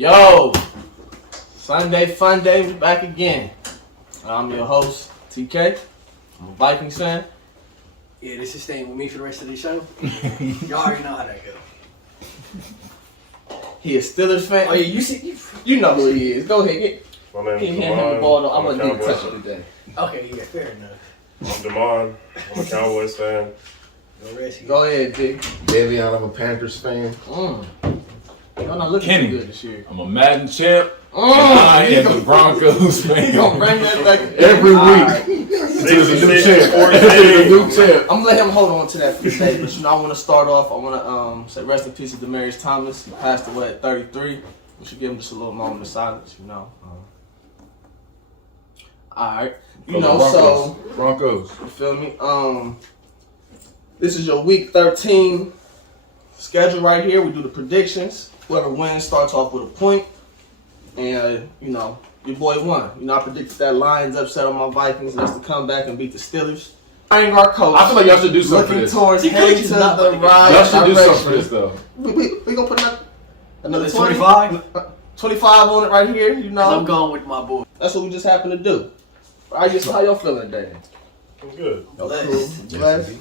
Yo, Sunday Fun Day, we back again. I'm your host, TK. I'm a Vikings fan. Yeah, this is staying with me for the rest of the show. Y'all already know how that go. He a Steelers fan. Oh yeah, you know who he is. Go ahead. My name Get is him the Damon. ball. I'm I'm a gonna do the Cowboys touch fan. today. Okay, yeah, fair enough. I'm Damon. I'm a Cowboys fan. No rest. Go ahead, Dick. Davion, I'm a Panthers fan. Y'all not looking Kenny. too good this year. I'm a Madden champ. And I am a Broncos fan. You gonna bring that back Every Alright. week. There's a new champ. a New champ. I'm gonna let him hold on to that for today, but I want to start off. I want to say rest in peace to Demaryius Thomas. He passed away at 33. We should give him just a little moment of silence, Alright. Broncos. You feel me? This is your week 13 schedule right here. We do the predictions. Whoever wins starts off with a point. And, your boy won. I predicted that Lions upset on my Vikings. That's to come back and beat the Steelers. Hiring our coach. I feel like y'all should do something for Looking this. towards heading to the right Y'all should do direction. something for this, though. We gonna put another 20? 25? 25 on it right here, I'm going with my boy. That's what we just happened to do. How y'all feeling today? I'm good. Blessed. Blessed?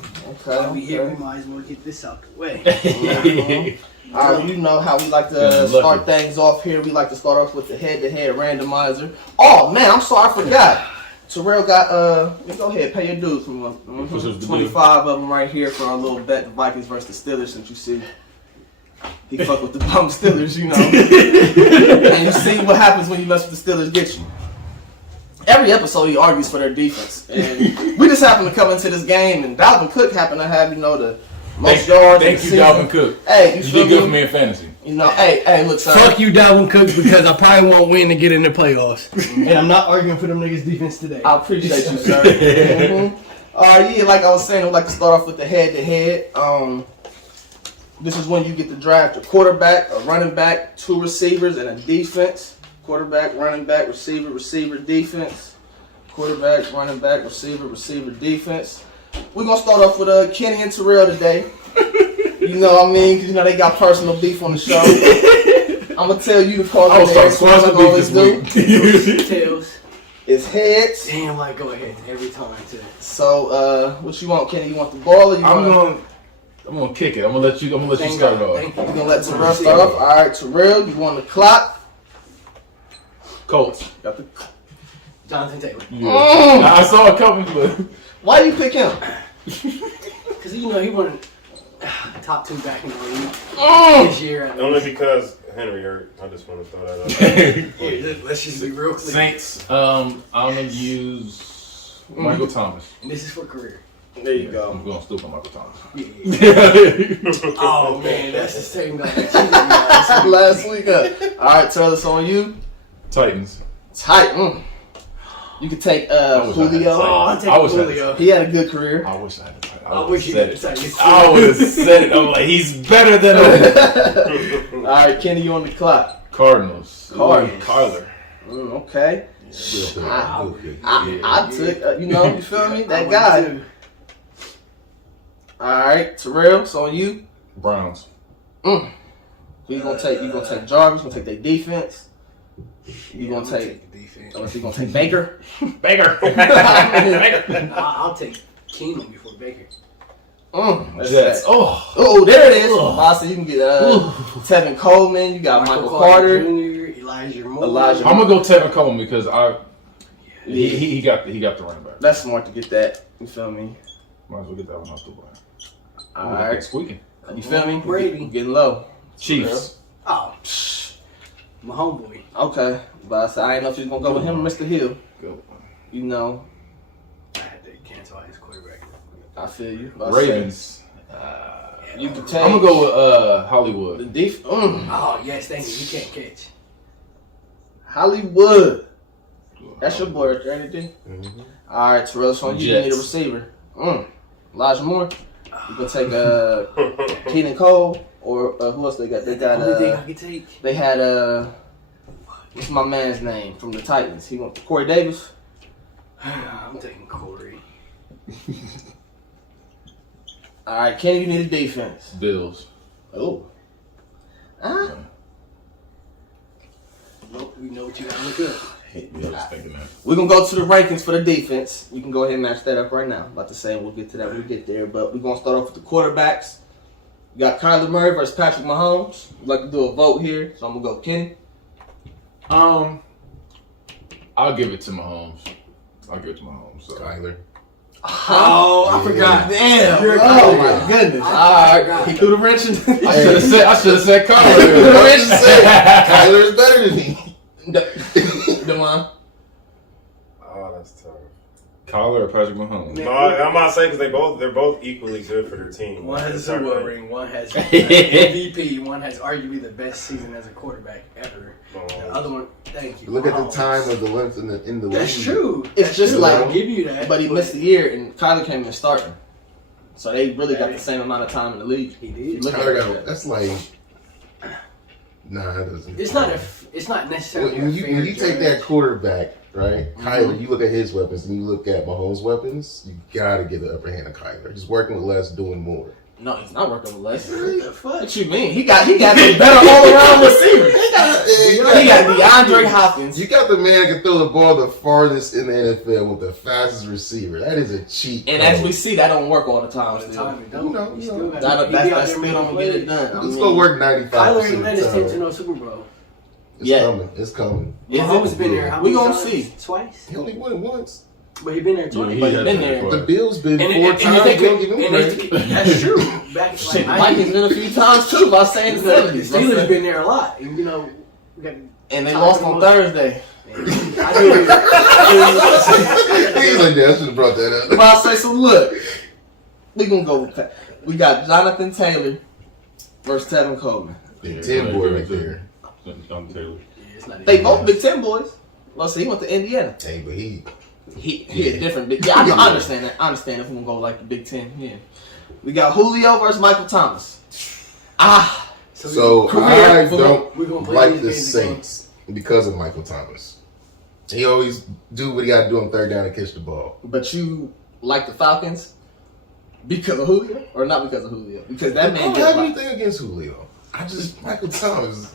While we here, Okay. we might as well get this out the way. All right, you know how we like to start things off here. We like to start off with the head-to-head randomizer. Oh man, I'm sorry, I forgot. Terrell got go ahead, pay your dues from 25 of them right here for our little bet, the Vikings versus the Steelers. Since you see, he fuck with the bum Steelers, and you see what happens when you let the Steelers get you. Every episode he argues for their defense, and we just happened to come into this game, and Dalvin Cook happened to have the most yards. Thank you, Dalvin Cook. Hey, You did good for me in fantasy. Hey, look, son. Fuck you, Dalvin Cook, because I probably won't win to get in the playoffs. And I'm not arguing for them niggas' defense today. I appreciate you, sir. Like I was saying, I'd like to start off with the head-to-head. This is when you get to draft a quarterback, a running back, 2 receivers, and a defense. Quarterback, running back, receiver, defense. Quarterback, running back, receiver, defense. We're going to start off with Kenny and Terrell today. You know what I mean? Because they got personal beef on the show. I'm going to tell you the cause I was of starting the sponsor beef this week. Tails. It's heads. Damn, I go ahead every time, too. So, what you want, Kenny? You want the ball or you want... I'm gonna kick it. I'm gonna let you start it off. Thank you. You're going to let Terrell start off? All right, Terrell, you want the clock? Colts. Got the... Jonathan Taylor. Yeah. I saw it coming, but Why you pick him? Because, he won top 2 back in the league this year. Only because Henry hurt. I just want to throw that out. Yeah, let's just be real clear. Saints. I'm gonna use Michael Thomas. And this is for career. There you go. I'm going stupid on Michael Thomas. Yeah. Oh, man, that's the same guy that cheated me Last week. All right, Taylor, it's on you. Titans. Tight. You could take wish I had Julio. Oh, I'll take I wish I had Julio. He had a good career. I wish I had the Titans. I wish you said had the Titans. I would have said it. I'm like, he's better than him. All right, Kenny, you on the clock. Cardinals. Cardinals. Kyler. Okay. I took, you feel me? That I guy. went too. All right, Terrell, it's on you. Browns. So you gonna take Jarvis? Gonna take their defense? You gonna I'm take? the defense. Unless you gonna take Baker? Baker. I'll take Keenum before Baker. That's Jets. that. Oh. There it is. So you can get Tevin Coleman. You got Michael Carter. Jr., Elijah Moore. I'm gonna go Tevin Coleman because he got the running back. That's smart to get that. You feel me? Might as well get that one off the way. All right. Squeaking. You feel me? Brady. Getting low. Chiefs. Oh, my homeboy. Okay. But I didn't know if you was going to go with him or Mr. Hill. Good. I had to cancel out his quarterback. I feel you. But Ravens. You can take. I'm gonna go with Hollywood. The defense. Oh, yes, thank you. You can't catch. Hollywood. That's your boy right there, ain't it? Mhm. All right, Terrell, so you need a receiver. Elijah Moore. You gonna take Keenan Cole or who else they got? They got Only thing I could take. they had what's my man's name from the Titans? He went Corey Davis. I'm taking Corey. All right, Kenny, you need a defense. Bills. Oh. We know what you gotta look up. Yeah, I was thinking that. We're going to go to the rankings for the defense. You can go ahead and match that up right now. I'm about to say we'll get to that when we get there. But we're going to start off with the quarterbacks. We got Kylie Murray versus Patrick Mahomes. We'd like to do a vote here, so I'm going to go Kenny. I'll give it to Mahomes. So. Kyler. Oh, I forgot. Damn. You're a Oh, Kyler my guy. goodness. I All right. forgot. He threw the wrench in. I should have said Kyler. I'm just saying, Kyler is better than me. Devon. Oh, that's tough. Kyler or Patrick Mahomes? No, I'm not saying because they're both equally good for their team. One has a It's Super Bowl not ring, one has MVP, one has arguably the best season as a quarterback ever. The other one, thank you. Look at the Mahomes. time of the length in the That's league. true. It's That's just true. like- I'll give you that. But he missed a year, and Kylie came in starting. So they really got the same amount of time in the league. He did. Look Kyler at got that. that's like. Nah, that doesn't. It's not necessarily. When a you fair take that judge. quarterback, right? Kyler, you look at his weapons and you look at Mahomes' weapons. You gotta give the upper hand to Kyler. Just working with less, doing more. No, he's not working with Les. What the fuck? What you mean? He got the better all around receivers. He got DeAndre Hopkins. You got the man that can throw the ball the farthest in the NFL with the fastest receiver. That is a cheat. And code. as we see, that don't work all the time. All the Still. time, it don't. You know, He you still know. got That he be out still there don't making get it plays. done. I Let's mean, go work 95%. Kyler ain't of led the his team to time. no Super Bowl. It's Yeah. coming. It's coming. Is Mahomes it? been there. How We many gonna times? see. Twice, He only won once. but he been there twice. He But he has been been there. for The it. Bills been And 4 if times. they We don't give could, him and credit. that's true. Back Shit, like, Vikings been a few times too. By saying the the 70s. Steelers been there a lot, and we got. And they lost on Thursday. I knew you were gonna say that. He's like, yeah, I should have brought that But up. I say, so look, we gonna go with that. We got Jonathan Taylor versus Tevin Coleman. Big 10 boy right there. John Taylor. Yeah, it's not They even- both Big Ten boys. Let's see, he went to Indiana. Hey, but he He a different big. Yeah, I understand that. I understand if we're gonna go like the Big Ten. Yeah. We got Julio versus Michael Thomas. So Career. I we don't gonna play like these the games again. Saints because of Michael Thomas. He always do what he got to do on third down and catch the ball. But you like the Falcons because of Julio, or not because of Julio? Because that I man don't gets have by. anything against Julio. I just Michael Thomas.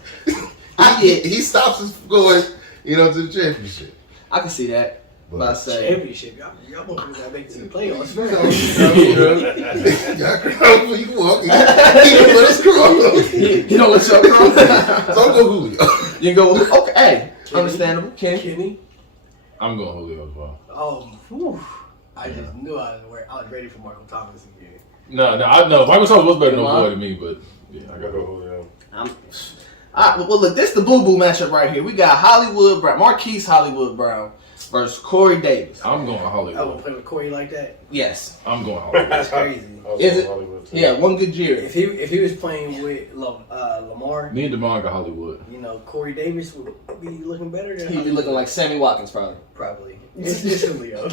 I get. he stops us from going, to the championship. I can see that. But I say, Championship, y'all both got to make it to the playoffs. Y'all crawl when you walk. He don't let us crawl. you don't let your girl. So I'll go Julio. You go. Okay, hey, understandable. Kenny. Kenny. I'm going Julio as well. Oh, whew. I just knew I was ready for Michael Thomas again. No, I know. Michael Thomas was better than no boy to me, but yeah, I I gotta got go Julio. Well, look, this is the boo-boo matchup right here. We got Hollywood Brown, Marquise Hollywood Brown versus Corey Davis. I'm going I would Hollywood. play with Corey like that. Yes. I'm going Hollywood. That's crazy. I was Is going it? Hollywood, too. Yeah, one good year. If he was playing with Lamar, Me and Devon got Hollywood. Corey Davis would be looking better than He'd be looking like Sammy Watkins probably. probably. It's Julio.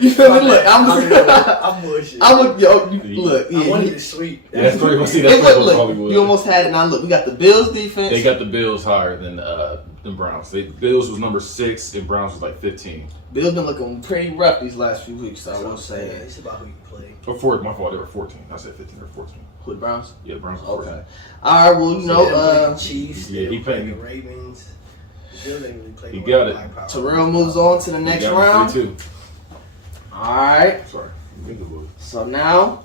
You feel me? Look, I'm bullshit. Look. I Yeah, wanted to sweep. Yeah, that's pretty much see. Hey, That's look, pretty much look, Hollywood. you almost had it. Now look, we got the Bills defense. They got the Bills higher than Browns. Bills was number 6 and Browns was like 15. Bills been looking pretty rough these last few weeks. I will say. It's about who you play. Or my fault. They were 14. I said 15 or 14. Who the Browns? Yeah, Browns was 14. Okay. All right. Well, the Chiefs. yeah, he played- the Ravens. The Bills ain't really played. He no got it. high power. Terrell moves on to the next round. Too. All right. Sorry. So now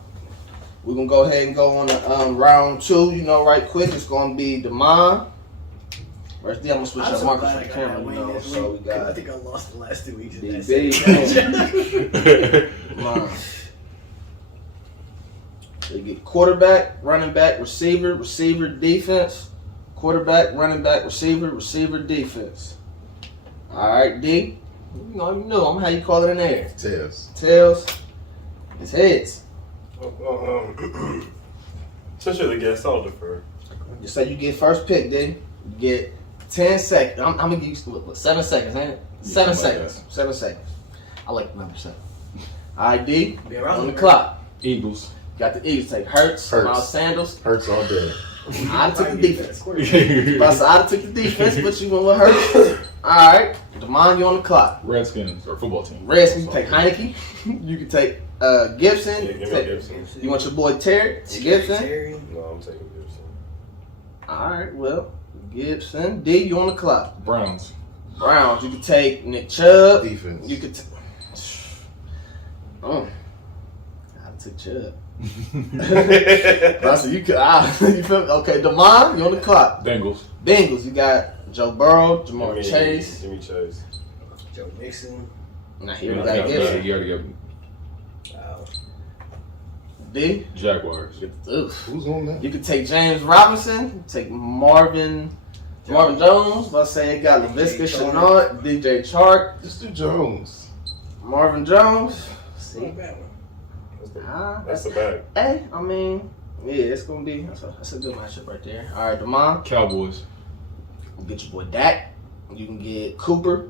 we're gonna go ahead and go on to round 2. Right quick. It's gonna be Demond versus I'm gonna switch I'm up so Marcus glad on I the got camera. that win this So we week, 'cause I got think I lost the last 2 weeks. In the that big same Demond. They get quarterback, running back, receiver, defense. Quarterback, running back, receiver, defense. All right, D. You know I'm how you call it in there. Tails. It's heads. Since you're the guest, I'll defer. Just say you get first pick, D. You get 10 seconds. I'm gonna give you 7 seconds, ain't it? 7 something like seconds. 7 seconds. I like the number 7. All right, D. Yeah, right On the there. clock. Eagles. Got the Eagles. Take Hurts. Miles Sanders. Hurts all day. I took the defense. Redskins. But I said I took the defense, but you went with Hurts. All right, Demond, you on the clock. or football team. Redskins, you take Heineke. You can take Gibson. Yeah, give me Take- Gibson. You want your boy Terry Gibson. Terry. No, I'm taking Gibson. All right, well, Gibson. D, you on the clock. Browns. Browns, you could take Nick Chubb. Defense. You could I took Chubb. So you could, you feel me? Okay, Demond, you on the clock. Bengals. Bengals, you got Joe Burrow, Jamar Chase. Jimmy Chase. Joe Mixon. Now here we got Gibson. You already got D. Jaguars. Oof. Who's on that? You could take James Robinson, take Marvin Jones, but I say it got LaVisca Chenault, DJ Chark, Just do Jones. Marvin Jones. See, bad one. That's the bag. Hey, I mean, yeah, it's gonna be that's a good matchup right there. All right, Demond, Cowboys. we'll get your boy Dak. You can get Cooper,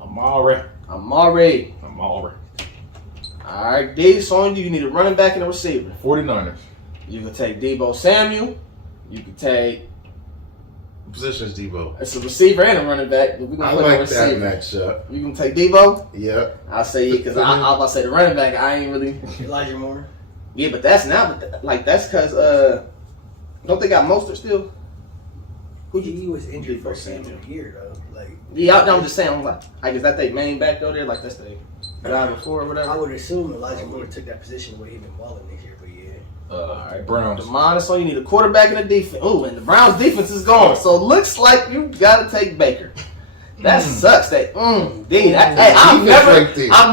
Amari. Amari. Amari. All right, D, it's on you. You need a running back and a receiver. 49ers. You can take Debo Samuel. You can take Position is Debo. it's a receiver and a running back. But we're I gonna put a like that receiver. matchup. You can take Debo. Yeah. I'll say it because I'm about to say the running back. I ain't really. Elijah Moore. Yeah, but that's now. Like that's because don't they got Mostert still? He was injured for a year though. Like Yeah, I'm just saying. I'm like is that their main back though? There, like that's the guy before or I whatever. would assume Elijah Moore took that position the way he been balling this year, but yeah. All right, Browns. Demond, so you need a quarterback and a defense. Ooh, and the Browns defense is gone. So it looks like you gotta take Baker. That sucks. Hey, I've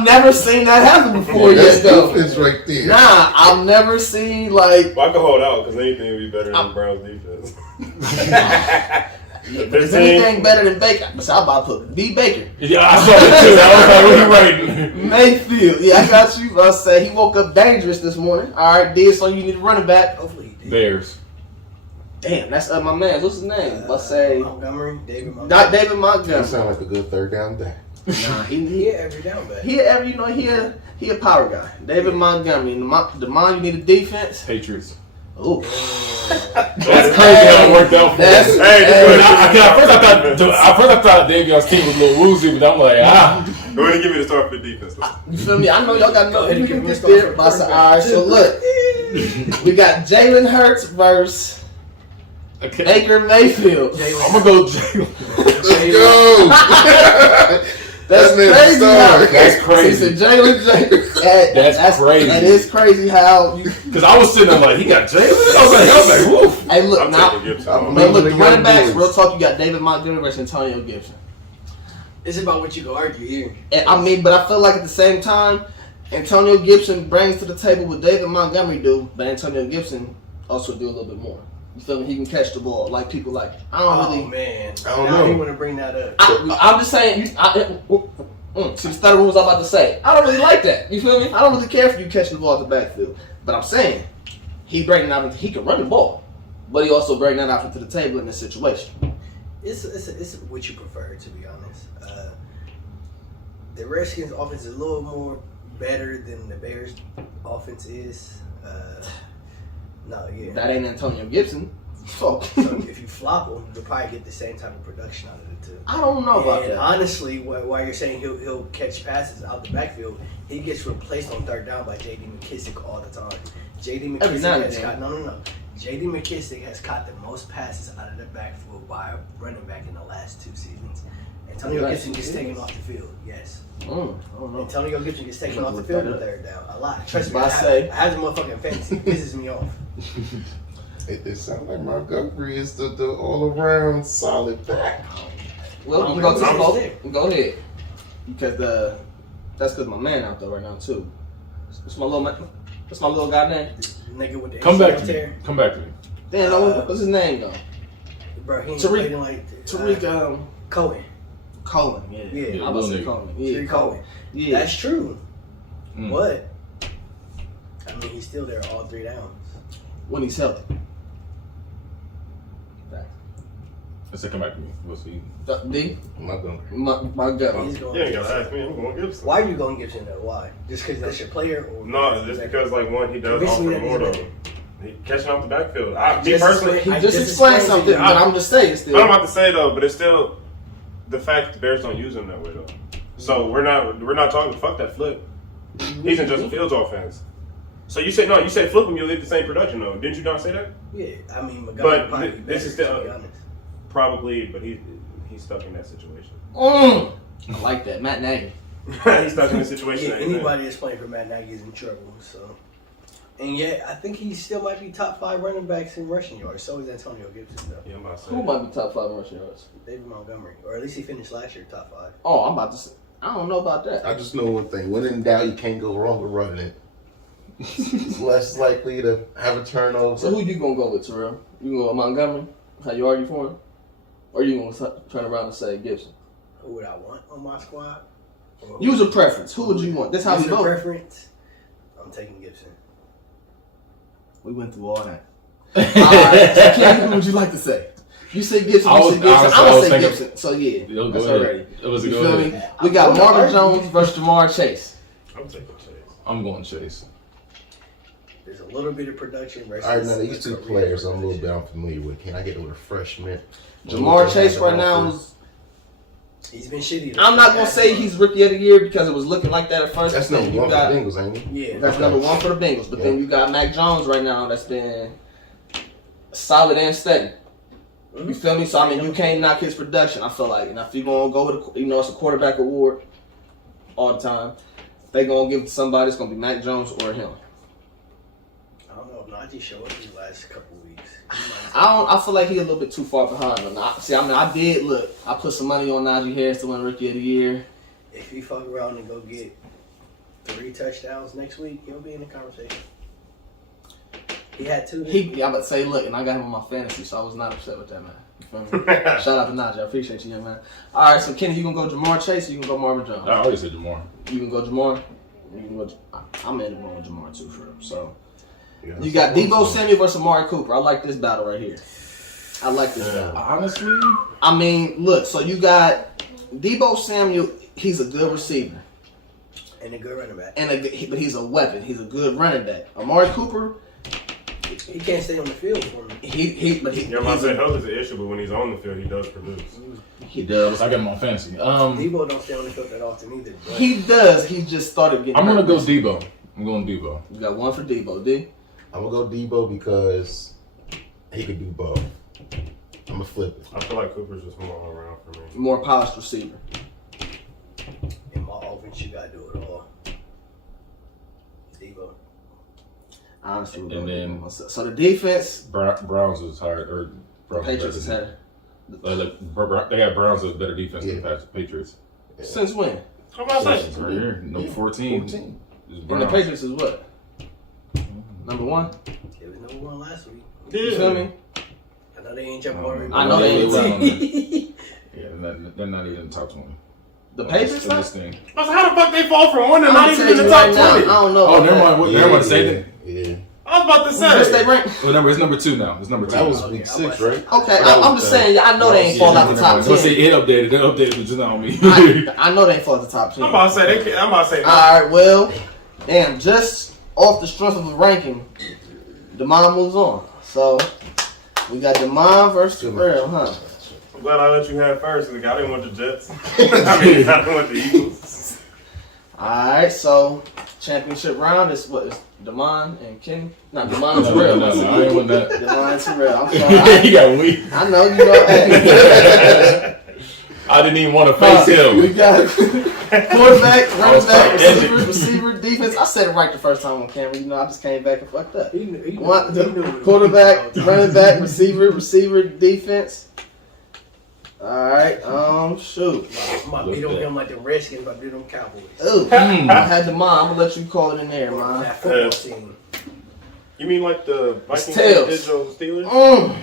never seen that happen before That's yet though. defense right there. Nah, I've never seen like. Well, I can hold out because anything would be better than Browns defense. Yeah, but is anything better than Baker? So I'm about to put B Baker. Yeah, I saw it too. I was like, what are you writing? Mayfield. Yeah, I got you. I say he woke up dangerous this morning. All right, D, so you need a running back. Hopefully he did. Bears. Damn, that's my man. What's his name? I say David Montgomery. not David That Montgomery. sounds like a good third down back. Nah, He he every down back. he a power guy. David Montgomery. Demond, you need a defense. Patriots. Ooh. That's crazy how it worked out for That's- us. Hey, At first I thought Davion's team was a little woozy, but I'm like, Go ahead and give me the start for the defense. You feel me? I know y'all got no. Go ahead and You give can him get a there. start But I said, for all right. So look, we got Jalen Hurts versus okay. Baker Mayfield. I'm gonna go Jalen. Let's go. That's That man's crazy. a star. That's crazy. He said Jalen. That's crazy. That is crazy how you. Because I was sitting there like, he got Jalen? I was like, woof. Hey, look I'm now. taking Gibson. I'm But look, the Young running backs, boys. real talk, you got David Montgomery versus Antonio Gibson. It's about what you can argue here. And, I mean, but I feel like at the same time, Antonio Gibson brings to the table what David Montgomery do, but Antonio Gibson also do a little bit more. You feel me? He can catch the ball like people like. I don't Oh really. man, I don't now know. you want to bring that up? I'm just saying. See, the stutter was I about to say. I don't really like that. You feel me? I don't really care if you catch the ball at the backfield. But I'm saying he bringing out. He can run the ball, but he also bring that out to the table in this situation. It's what you prefer, to be honest. The Redskins' offense is a little more better than the Bears' offense is. That ain't Antonio Gibson. Fuck. So if you flop him, you'll probably get the same type of production out of it too. I don't know about And that. honestly, while you're saying he'll catch passes out the backfield, he gets replaced on third down by J.D. McKissick all the time. J.D. Every now McKissick and has then. caught J.D. McKissick has caught the most passes out of the backfield by a running back in the last 2 seasons. Antonio Last Gibson 2 gets seasons? taken off the field. Yes. I don't know. Antonio Gibson gets taken off the Look field that on up. third down a lot. Trust me, But I I say- have the motherfucking fantasy. It pisses me off. It sounds like Montgomery is the all-around solid back. Well, you go to the I'm vote. sick. Go ahead. Because that's because my man out there right now too. What's my little man? What's my little guy name? Nigga with the Come back ACL to me. tear. Come back to me. Damn, what's his name though? Bro, he ain't Tariq- played in like Tariq Cohen. Cohen. Yeah, Yeah, I'm about to say little Cohen. Yeah, Tariq Cohen. Cohen. Yeah, That's true. Mm. But I mean, he's still there all 3 downs. when he's healthy. Let's say come back to me. We'll see. D, Montgomery. my gut. He's going. You ain't gotta ask me. I'm going Gibson. Why are you going Gibson though? Why? Just because that's your player? Or No, just because like one he does Convince me offer that more he's though. better. He catching off the backfield. Me Just personally, explain- He I just just explained explained something, to but you. I'm just saying still. what I'm about to say though, but it's still the fact the Bears don't use him that way though. So we're not talking fuck that flip. He's in Justin Fields' offense. So you say flip him, you'll get the same production though. Didn't you not say that? Yeah, I mean, Montgomery But probably this is better, still- to be honest. Probably, but he's stuck in that situation. I like that, Matt Nagy. He's stuck in a situation. Yeah, that he's in. anybody that's playing for Matt Nagy is in trouble. So, and yet I think he still might be top 5 running backs in rushing yards. So is Antonio Gibson, though. Yeah, I'm about to say. Who might be top 5 rushing yards? David Montgomery, or at least he finished last year top 5. Oh, I'm about to say. I don't know about that. I just know one thing: when in doubt, you can't go wrong with running it. It's less likely to have a turnover. So who you gonna go with, Terrell? You gonna go with Montgomery? How you argue for him? Or you gonna turn around and say Gibson? Who would I want on my squad? Use a preference. Who would you want? That's how we Use a vote. preference. I'm taking Gibson. We went through all that. Alright, Ken, who would you like to say? You say Gibson, you say Gibson. I'm gonna say Gibson. So yeah, Yo, that's go ahead. already. It was a You go feel ahead. me? We got Marvin Jones versus Jamar Chase. I'm taking Chase. I'm going Chase. There's a little bit of production versus. All right, now these two career players I'm a little production. bit unfamiliar with. Can I get a refreshment? Jamar Chase right now is. He's been shitty. I'm not gonna say he's rookie of the year because it was looking like that at first. That's but then number you one for got- the Bengals, ain't he? Yeah, That's number 1 for the Bengals. But then you got Mac Jones right now that's been solid and steady. You feel me? So I mean, you can't knock his production. I feel like, and if you're gonna go with, it's a quarterback award all the time. If they gonna give it to somebody, it's gonna be Mac Jones or him. I don't know if Najee showed up these last couple of weeks. I feel like he's a little bit too far behind. I put some money on Najee Harris to win Rookie of the Year. If he fuck around and go get 3 touchdowns next week, he'll be in the conversation. He had 2. I'm about to say, look, and I got him on my fantasy, so I was not upset with that, man. You feel me? Shout out to Najee. I appreciate you, young man. All right, so Kenny, you gonna go Jamar Chase or you gonna go Marvin Jones? I already said Jamar. You can go Jamar. You can go. I'm in the one with Jamar too for him. So Yeah, you got Debo Samuel versus Amari Cooper. I like this battle right here. I like this battle. Honestly, I mean, look. So you got Debo Samuel. He's a good receiver And a good running back. but he's a weapon. He's a good running back. Amari Cooper. He can't stay on the field for me. You're about to say health is an issue, but when he's on the field, he does produce. he does. I got him on fantasy. Debo don't stay on the field that often either. But He does. He just started getting. I'm gonna hurt go recently. Debo. I'm going Debo. You got one for Debo. D. I'm gonna go Debo because he could do both. I'm gonna flip it. I feel like Cooper's just more all around for me. More polished receiver. in my offense, you gotta do it all. Debo. Honestly, And then- so the defense. Browns is hard. Or Browns Patriots is has better. had. They got Browns as better defense than Yeah. the Patriots. Since when? How about that? Right here, number 14. 14. Is And the Browns. Patriots is what? Number 1? It was number 1 last week. You feel me? I know they ain't jumping on I know they ain't. Yeah, they're not even in the top 20. The Patriots in not? this thing. How the fuck they fall from 1 and I'm not gonna even tell in the you top right now, 20? I don't know. Oh, never mind. Yeah, Never mind. Say yeah. I was about to What's they say. rank? it's number 2 now. It's number 2. That was now. week Okay, 6, right? Okay, That I'm was, just saying. I know they ain't fall out the top So say 10. it updated. They updated, but just not on me. I know they ain't fall out the top 10. I'm about to say they can't. I'm about to say. All right, well, damn, just off the strength of the ranking, DeMond moves on. So we got DeMond versus Terrell, huh? I'm glad I let you have first. Because I didn't want the Jets. I didn't want the Eagles. All right, so championship round is what is DeMond and Kenny? Not DeMond and No, Terrell. no, I ain't want that. DeMond and Terrell. I'm sorry. He got weak. I know you know. Hey. I didn't even want to face We him. got quarterback, running back, edging. receiver, defense. I said it right the first time on camera. You know, I just came back and fucked up. He knew One, he knew it. quarterback, running back, receiver, defense. All right, shoot. I'm about to beat on him like the Redskins, but I beat on Cowboys. Ooh, I had the mom. I'm gonna let you call it in there, man. That football team. You mean like the Vikings tails. digital Steelers?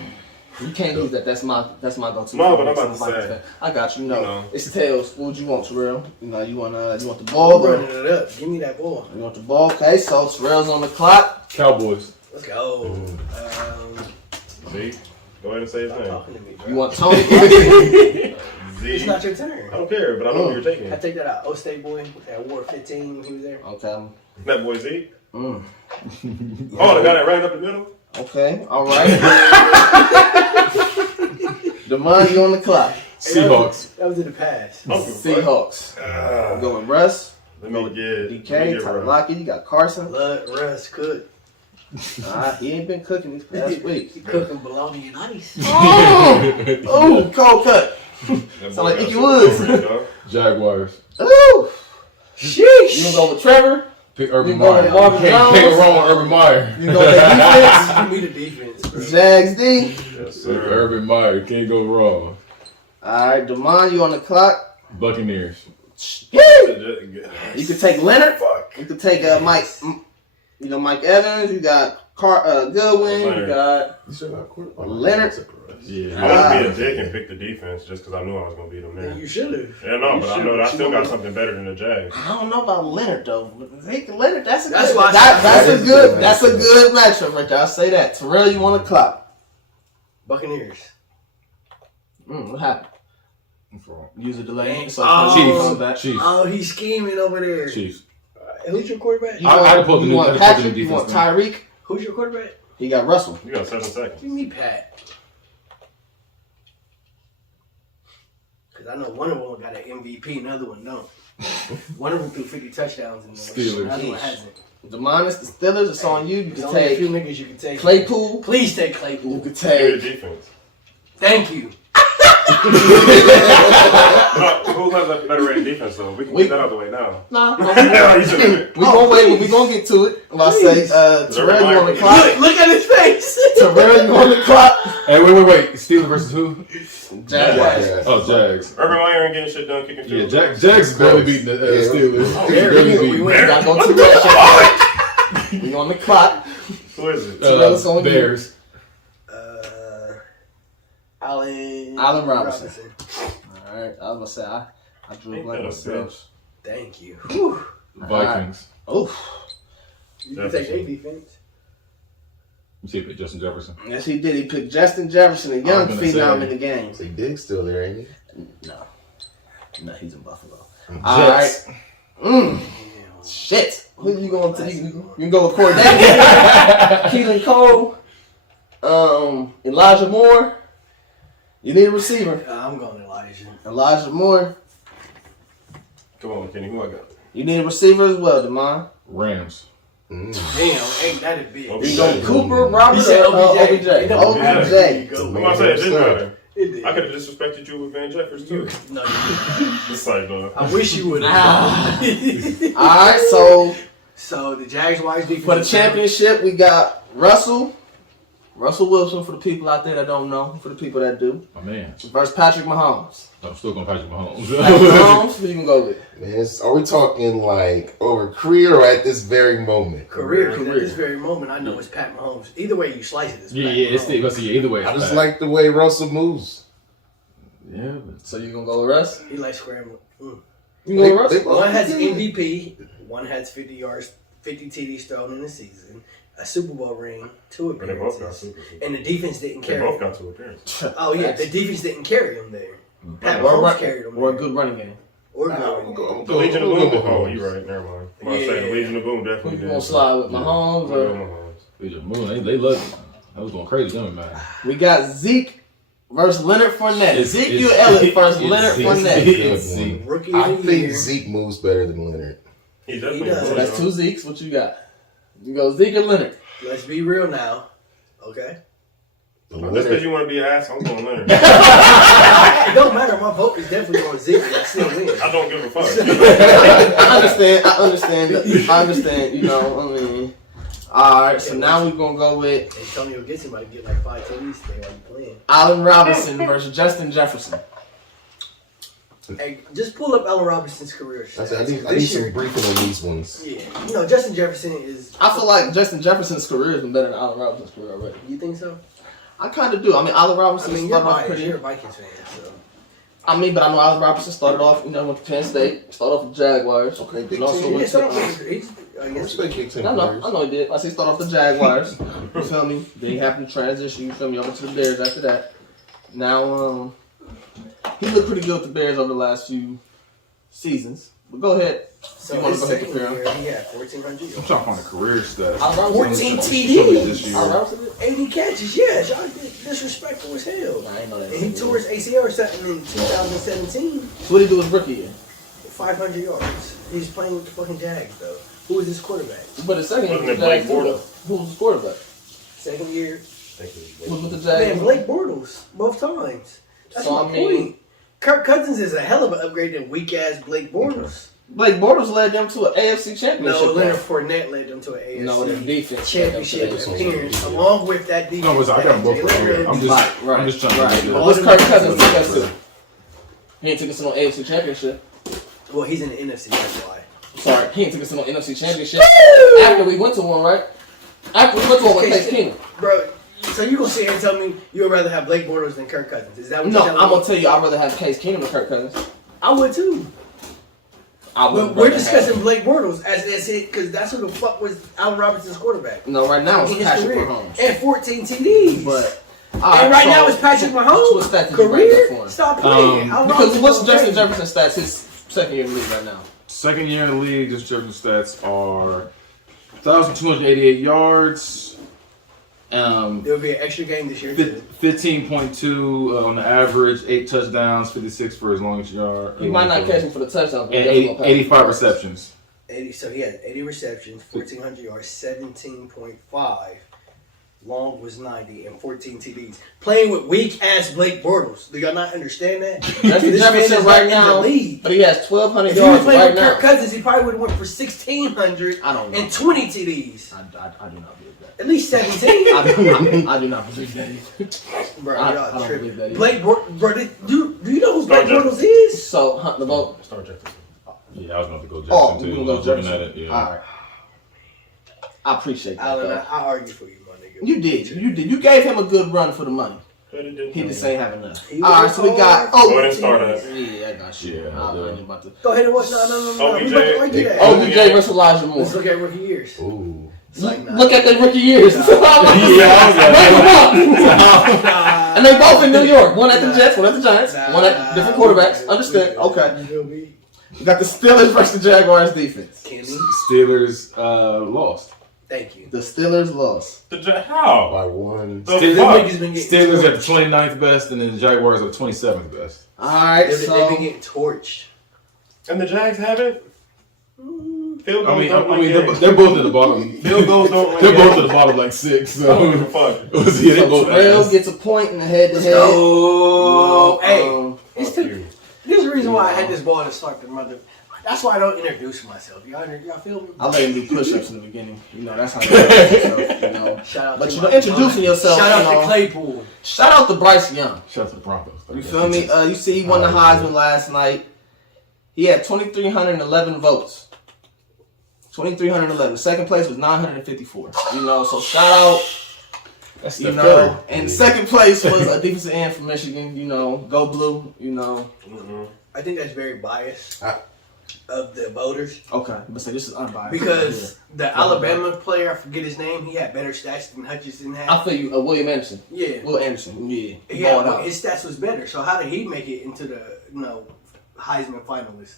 You can't use that. That's my go-to. No, but I'm about to say. I got you. No, You know. it's the tails. What would you want, Terrell? You know, you want the I'm ball or running it up. Give me that ball. you want the ball? Okay, so Terrell's on the clock. Cowboys. Let's go. Z. Go ahead and say his Stop name. talking to me, bro. You want Tony? It's Z. not your turn. I don't care, but I know who you're taking. I take that out. O-State boy at Ward 15 when he was there. Okay. That boy Z. Mm. Oh, the guy that ran up the middle? Okay. All right. DeMond, you on the clock. Seahawks. That was in the past. Oh, Seahawks. We're going Russ. Let me get DK, Tyler Lockett. You got Carson. Blood, Russ, Cook. He ain't been cooking these past weeks. He cooking bologna and ice. Oh, cold cut. Sound like Icky Woods. Jaguars. Ooh. Sheesh. You gonna go with Trevor? Pick Urban You go Meyer. with Marvin Can't Jones? go wrong with Urban Meyer. You go with defense? Give me the defense, bro. Jags D. Yes, Pick sir. Urban Meyer. Can't go wrong. Alright, Damon, you on the clock. Buccaneers. Yeah. You You could take Leonard. Fuck. You could take Mike. You know Mike Evans. You got Goodwin. You Leonard. got You still got quarterback. Leonard. Yeah. I wanted to be a dick and pick the defense just because I knew I was going to beat them there. You should have. Yeah, no, but I know that I still got something better than the Jags. I don't know about Leonard though. Zeke and Leonard. That's That's good. why I That's said- a good. That's a good matchup right there. I'll say that. Terrell, you on the clock? Buccaneers. What happened? Use a delay. So Oh. Chiefs. Oh, he's scheming over there. Chiefs. Who's your quarterback? I pulled the You new- want I pulled the Patrick? new You want defense, Tyreek? Who's your quarterback? He got Russell. You got 7 seconds. Give me Pat. Because I know one of them got an MVP, another one don't. One of them threw 50 touchdowns in the Steelers. Another one hasn't. Demonis, the Steelers. It's on you. You There's can only a few take niggas you can take. Claypool. Please take You Claypool. can Give me the take. defense. Thank you. No, who has a better rated defense, though? We can get that out the way now. Nah. You should've- We gonna wait, but we gonna get to it. Well, I say, Terrell, you on the clock. Look at his face. Terrell, you on the clock. Hey, wait. Steelers versus who? Jaguars. Oh, Jags. Urban Meyer ain't getting shit done kicking Yeah, field. Jags barely beating the Steelers. Barely beating. We ain't got no Terrell shit. We on the clock. Who is it? Terrell's on you. Bears. Allen Robinson. All right, I was gonna say I drew a Ain't blank that a myself. bitch? Thank you. Whew. Vikings. Oh, You can take their defense. You see, pick Justin Jefferson. yes, he did. He picked Justin Jefferson, a young gonna phenom say- in the game. Say Diggs still there, ain't he? No, he's in Buffalo. Jets. All right. Shit. Who you going to? You can go with Corey Davis, Keelan Cole, Elijah Moore. You need a receiver. I'm going Elijah. Elijah Moore. Come on, Kenny. Who I got? You need a receiver as well, Demond. Rams. Damn, ain't that a bitch? OBJ. You go Cooper, Robert, He said OBJ. OBJ. OBJ. Go. I'm gonna say it didn't matter. It did. I could have disrespected you with Van Jeffers too. No, you didn't. It's like, I wish you would have. All right, so So the Jaguars defense for the championship, we got Russell Wilson for the people out there that don't know, for the people that do, My man. versus Patrick Mahomes. I'm still going Patrick Mahomes. Patrick Mahomes, who you can go with? Man, are we talking like over career or at this very moment? career. At this very moment, I know it's Pat Mahomes. Either way you slice it, it's Pat Mahomes. Let's see, either way. I just like the way Russell moves. Yeah, but So you gonna go with Russ? He likes scrambling. You go with Russ? One has MVP. One has 50 yards, 50 TDs thrown in the season. A Super Bowl ring, 2 But they both got appearances, super. and the defense didn't They carry both him. got 2 appearances. Oh yeah, the defense didn't carry him there. Pat Or, Mahomes carried him or a there. good running game. Or I'm good. going The Legion of Boom. Oh, you right. Never mind. I'm about to say the Yeah. Legion of Boom Who definitely you did. gonna slide with, Mahomes I'm going or? Mahomes. they just moving. They love it. That was going crazy, young man. We got Zeke versus Leonard Fournette. It's- Ezekiel it's- Elliott versus it's Leonard Zeke. Fournette. It's Zeke. Rookie I of the think year. Zeke moves better than Leonard. He definitely He does. does. So that's 2 Zekes. What you got? You go Zeke or Leonard? Let's be real now. Okay. But Just because Leonard, you want to be an ass, I'm going Leonard. It don't matter. My vote is definitely on Zeke. I still win. I don't give a fuck. I understand. You know, I mean. All right, so now we're gonna go with Antonio Gibson might get like 5 TDs today while you playing. Allen Robinson versus Justin Jefferson. Hey, just pull up Allen Robinson's career. I said, I need This some year- briefing on these ones. Yeah, you know Justin Jefferson is. I feel like Justin Jefferson's career has been better than Allen Robinson's career already. You think so? I kind of do. I mean, Allen I Robinson mean, you're started off biased. pretty. You're a Vikings fan, so. I mean, but I know Allen Robinson started off, you know, with Penn State, started off with Jaguars. Okay, Big And also Ten. Yeah, went so to, I I guess. respect Big Ten I players. know he did. I see he started off the Jaguars. You feel me? Then he happened to transition, you feel me, over to the Bears after that. Now, he looked pretty good with the Bears over the last few seasons. But go ahead. So You wanna his go ahead and second compare year, he had 1,400 I'm yards. trying to find a career stat. Allen Robinson. 14 This TDs. year. Allen Robinson did? 80 catches. Yeah, y'all disrespectful as hell. I ain't know that. And he tore his ACL or something in 2017. So what did he do his rookie year? 500 yards. He's playing with the fucking Jags, though. Who is his quarterback? But his second Wasn't year it Blake was Jags, too, Bortles? though. Who's the quarterback? Second year. Who's with the Man, Jags? Blake Bortles, both times. That's So, my I mean- point. Kirk Cousins is a hell of an upgrade than weak ass Blake Bortles. Blake Bortles led them to an AFC championship. No, Leonard Fournette led them to an AFC No, their defense championship led them to appearance, along with that defense. No, listen, I got them both right here. I'm just trying to get Well, it. what's Kirk Cousins took us to? He ain't took us to no AFC championship. Well, he's in the NFC, that's why. Sorry, he ain't took us to no NFC championship. After we went to one, right? After we went to one with Case Keenum. Bro, so you gonna sit here and tell me you would rather have Blake Bortles than Kirk Cousins? Is that what No, you're telling I'm me? gonna tell you, I'd rather have Case Keenum than Kirk Cousins. I would too. I would. We're discussing Blake Bortles as it because that's who the fuck was Allen Robinson's quarterback. No, right now it's In his Patrick career. Mahomes. And 14 TDs. But And right now it's Patrick Mahomes. What stats did you bring up for Career? him? Stop playing. Allen Because Robinson what's was Justin crazy. Jefferson's stats? His second year in the league right now. Second year in the league, just Jefferson stats are 1,288 yards. There'll be an extra game this year too. 15.2 on the average, 8 touchdowns, 56 for his longest yard. He might not catch him for the touchdown. And 85 receptions. 80, so he had 80 receptions, 1,400 yards, 17.5. Long was 90 and 14 TDs. Playing with weak ass Blake Bortles. Do y'all not understand that? Justin This man Jefferson is right not now, in the league. but he has 1,200 If he was yards playing right with now. Kirk Cousins, he probably would have went for 1,600 I don't know. and 20 TDs. I do not believe that. At least 17. I do not believe that. Bro, I y'all don't tripping. believe that either. Blake Bortles, do you know who Blake Start Bortles is? So, Hunt the vote. Start Jefferson. Yeah, I was about to go Oh, Jefferson you too. gonna I go was looking Jefferson? at it. Yeah. All right. I appreciate that. Allen, though. I argue for you, my nigga. You did. You gave him a good run for the money. He just ain't have enough. All right, so we got. Go ahead and start it. Yeah, I got you. Yeah, I ain't about to. Go ahead and what? No. We OBJ. about to argue that. OBJ versus Elijah Moore. Let's look at rookie years. Ooh. It's like, nah. Look at the rookie years. Nah. Nah. And they both in New York. One at the Jets, one at the Giants, one at different quarterbacks. Understand? Okay. You feel me? We got the Steelers versus the Jaguars defense. Kenny, Steelers lost. thank you. The Steelers lost. How? By one. The Steelers, fuck? Niggas been getting Steelers at torched. the 29th best, and then the Jaguars at the 27th best. All right, They've so been getting torched. And the Jags haven't? Field goals I mean, don't win they're, games. they're both at the bottom. Field goals don't win They're both at games. the bottom like 6. I don't give a So fuck. yeah, they so both Terrell ass. gets a point in the head-to-head. Oh, hey. Fuck you. There's a reason why I had this ball to start the mother. That's why I don't introduce myself. Y'all feel me? I let him do push-ups in the beginning. You know, that's how you introduce yourself, you know. Shout out But to you my- know, introducing yourself, Shout out you know. to Claypool. Shout out to Bryce Young. Shout out to the Broncos. You feel me? You see, he won the Heisman last night. He had 2,311 votes. 2,311. Second place was 954. You know, so shout out. That's You the know, and second place was a defensive end from Michigan. You know, go blue. You know. I think that's very biased I- of the voters Okay, but say this is unbiased because the Alabama player, I forget his name, he had better stats than Hutchinson I had. feel you. William Anderson. Yeah. Will Anderson. Yeah. Yeah, Balled but out. his stats was better. So how did he make it into the Heisman finalist?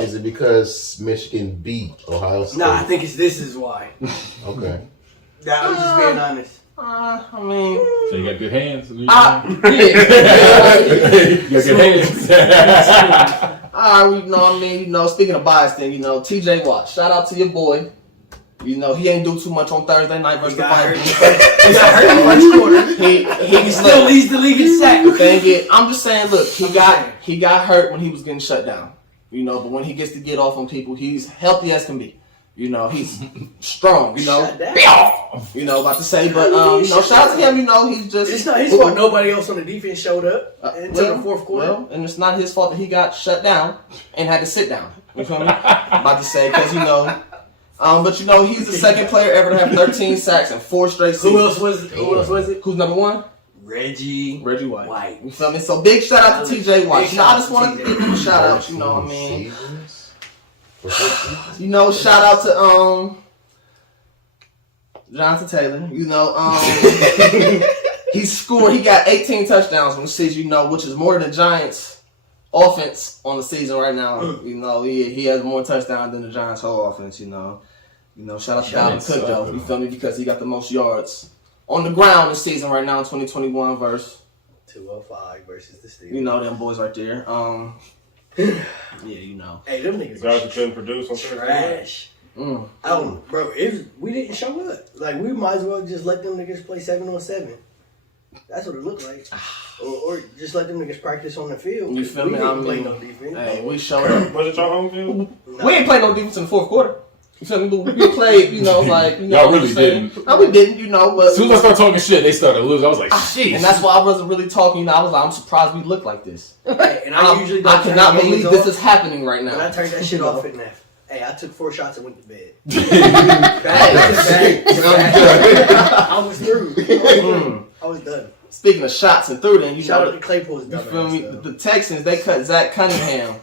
Is it because Michigan beat Ohio State? Nah, I think this is why. Okay. That was just being honest. I mean, So you got good hands. yeah. You got good hands. Alright, you know, I mean, you know, speaking of bias thing, you know, TJ Watt, shout out to your boy. You know, he ain't do too much on Thursday night versus He the got hurt. Vikings. He got hurt in the first quarter. He He still leads the league in sacks. I'm just saying, look, he got hurt when he was getting shut down. You know, but when he gets to get off on people, he's healthy as can be. You know, he's strong, you know. Shut down. You know, about to say, but you know, shout out to him, you know, he's just It's not his fault nobody else on the defense showed up until well, the fourth quarter. Well, and it's not his fault that he got shut down and had to sit down. You feel me? About to say, because, you know, but, you know, he's the second player ever to have 13 sacks in 4 straight seasons. Who else was it? Who's number 1? Reggie White. You feel me? So big shout out to TJ White. Big You know, I just shout out wanted to to give him a shout out, you know what I mean? Seasons? For 13? You know, shout out to Jonathan Taylor. You know, he got 18 touchdowns on the season, you know, which is more than the Giants' offense on the season right now. You know, he has more touchdowns than the Giants' whole offense, you know. You know, shout out to Dalvin Cook, though. You feel me? Because he got the most yards on the ground this season right now in 2021 versus 205 versus the Steelers. you know them boys right there. Yeah, you know. Hey, them niggas Guys are who couldn't produce on Thursday. trash. Bro, we didn't show up. Like, we might as well just let them niggas play 7-on-7. That's what it looked like. Or just let them niggas practice on the field. You feel me? We didn't play no defense. Hey, we showed up. Was it your home field? No. We ain't played no defense in the fourth quarter. You feel me? We played, like, y'all really didn't. No, we didn't, but as soon as I started talking shit, they started losing. I was like, shit. And that's why I wasn't really talking. I was like, I'm surprised we look like this. Hey, and I usually don't I cannot believe this is happening right now. When I turned that shit off in that. Hey, I took 4 shots and went to bed. I was through. I was done. Speaking of shots and through, then shout out to Claypool's you feel me? The Texans, they cut Zach Cunningham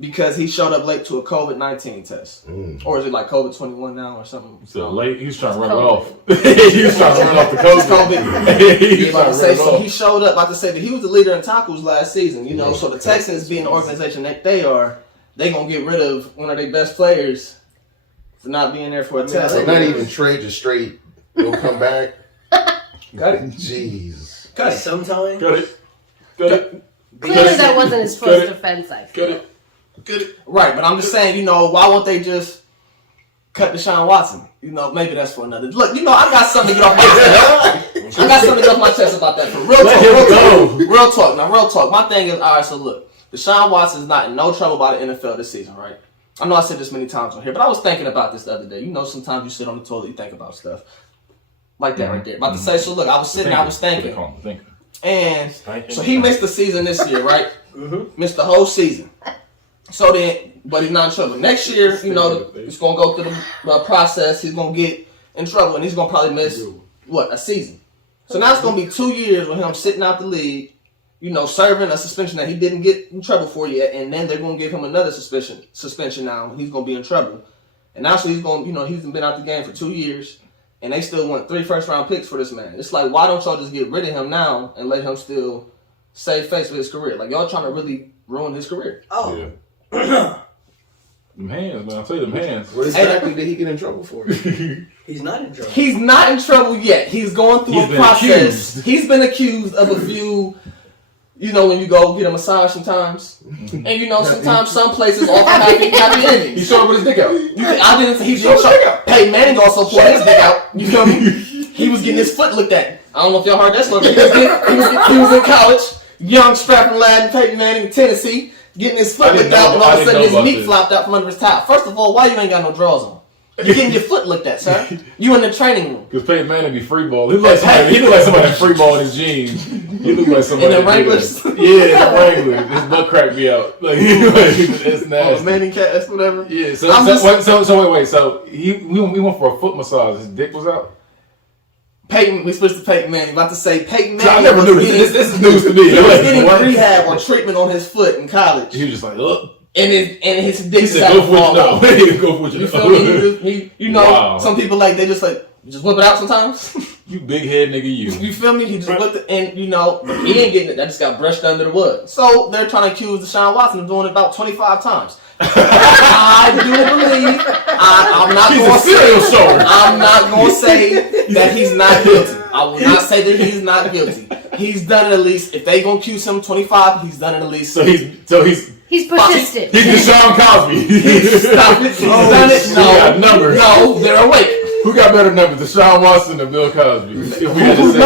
because he showed up late to a COVID-19 test, or is it like COVID-21 now or something? So late, he was trying to run it off. He was trying to run off the COVID. He showed up. About to say that he was the leader in tackles last season. So the Texans, being the organization that they are, they gonna get rid of one of their best players for not being there for a test. So not even trade, just straight. They'll come back. Cut it. Jeez. Cut it. Sometime. Cut it. Clearly that wasn't his first offense, I feel. Cut it. Right, but I'm just saying, why won't they just cut Deshaun Watson? Maybe that's for another. Look, I got something to get off my chest. I got something to get off my chest about that. For real talk. Now, real talk. My thing is, all right, so look. Deshaun Watson is not in no trouble by the NFL this season, right? I know I said this many times on here, but I was thinking about this the other day. Sometimes you sit on the toilet, you think about stuff. Like that right there. About to say, so look, I was sitting, I was thinking. And so he missed the season this year, right? Missed the whole season. So then, but he's not in trouble. Next year, it's going to go through the process. He's going to get in trouble, and he's going to probably miss, a season. So now it's going to be 2 years with him sitting out the league, serving a suspension that he didn't get in trouble for yet, and then they're going to give him another suspension now, and he's going to be in trouble. And now so he's going, he's been out the game for 2 years, and they still want 3 first-round picks for this man. It's like, why don't y'all just get rid of him now and let him still save face with his career? Like, y'all trying to really ruin his career. Oh. Yeah. Them hands, man. I'll tell you them hands. What exactly did he get in trouble for? He's not in trouble. He's not in trouble yet. He's going through a process. He's been accused of a few... when you go get a massage sometimes, and sometimes some places offer happy endings. He showed up with his dick out. He showed up. Peyton Manning also pulled his dick out. You feel me? He was getting his foot looked at. I don't know if y'all heard that story. He was in college, young strapping lad, Peyton Manning in Tennessee, getting his foot looked out, and all of a sudden his meat flopped out from under his towel. First of all, why you ain't got no drawers on? You're getting your foot looked at, sir. You in the training room. Because Peyton Manning be free ball. He looked like somebody that free ball in his jeans. He looked like somebody. In the Wranglers? Yeah, the Wranglers. His butt cracked me out. It's nasty. Manning cast, whatever. Yeah. So wait. So we went for a foot massage. His dick was out. Peyton, we switched to Peyton Manning. About to say Peyton Manning. I never knew this. This is news to me. He was getting rehab or treatment on his foot in college. He was just like, ugh. And his dick He said, go for what you know. Go for what you know. Wow. Some people they just whip it out sometimes. You big head nigga, you. You feel me? He just whipped it, and he ain't getting it. That just got brushed under the wood. So they're trying to accuse Deshaun Watson of doing it about 25 times. I do believe I'm not going to say I'm not going to say that he's not guilty. I will not say that he's not guilty. He's done it at least. If they gonna accuse him 25, he's done it at least. So he's persistent. He's Deshaun Cosby. Stop it. He's done it. No numbers. No, they're awake. Who got better numbers, Deshaun Watson or Bill Cosby? If we had to say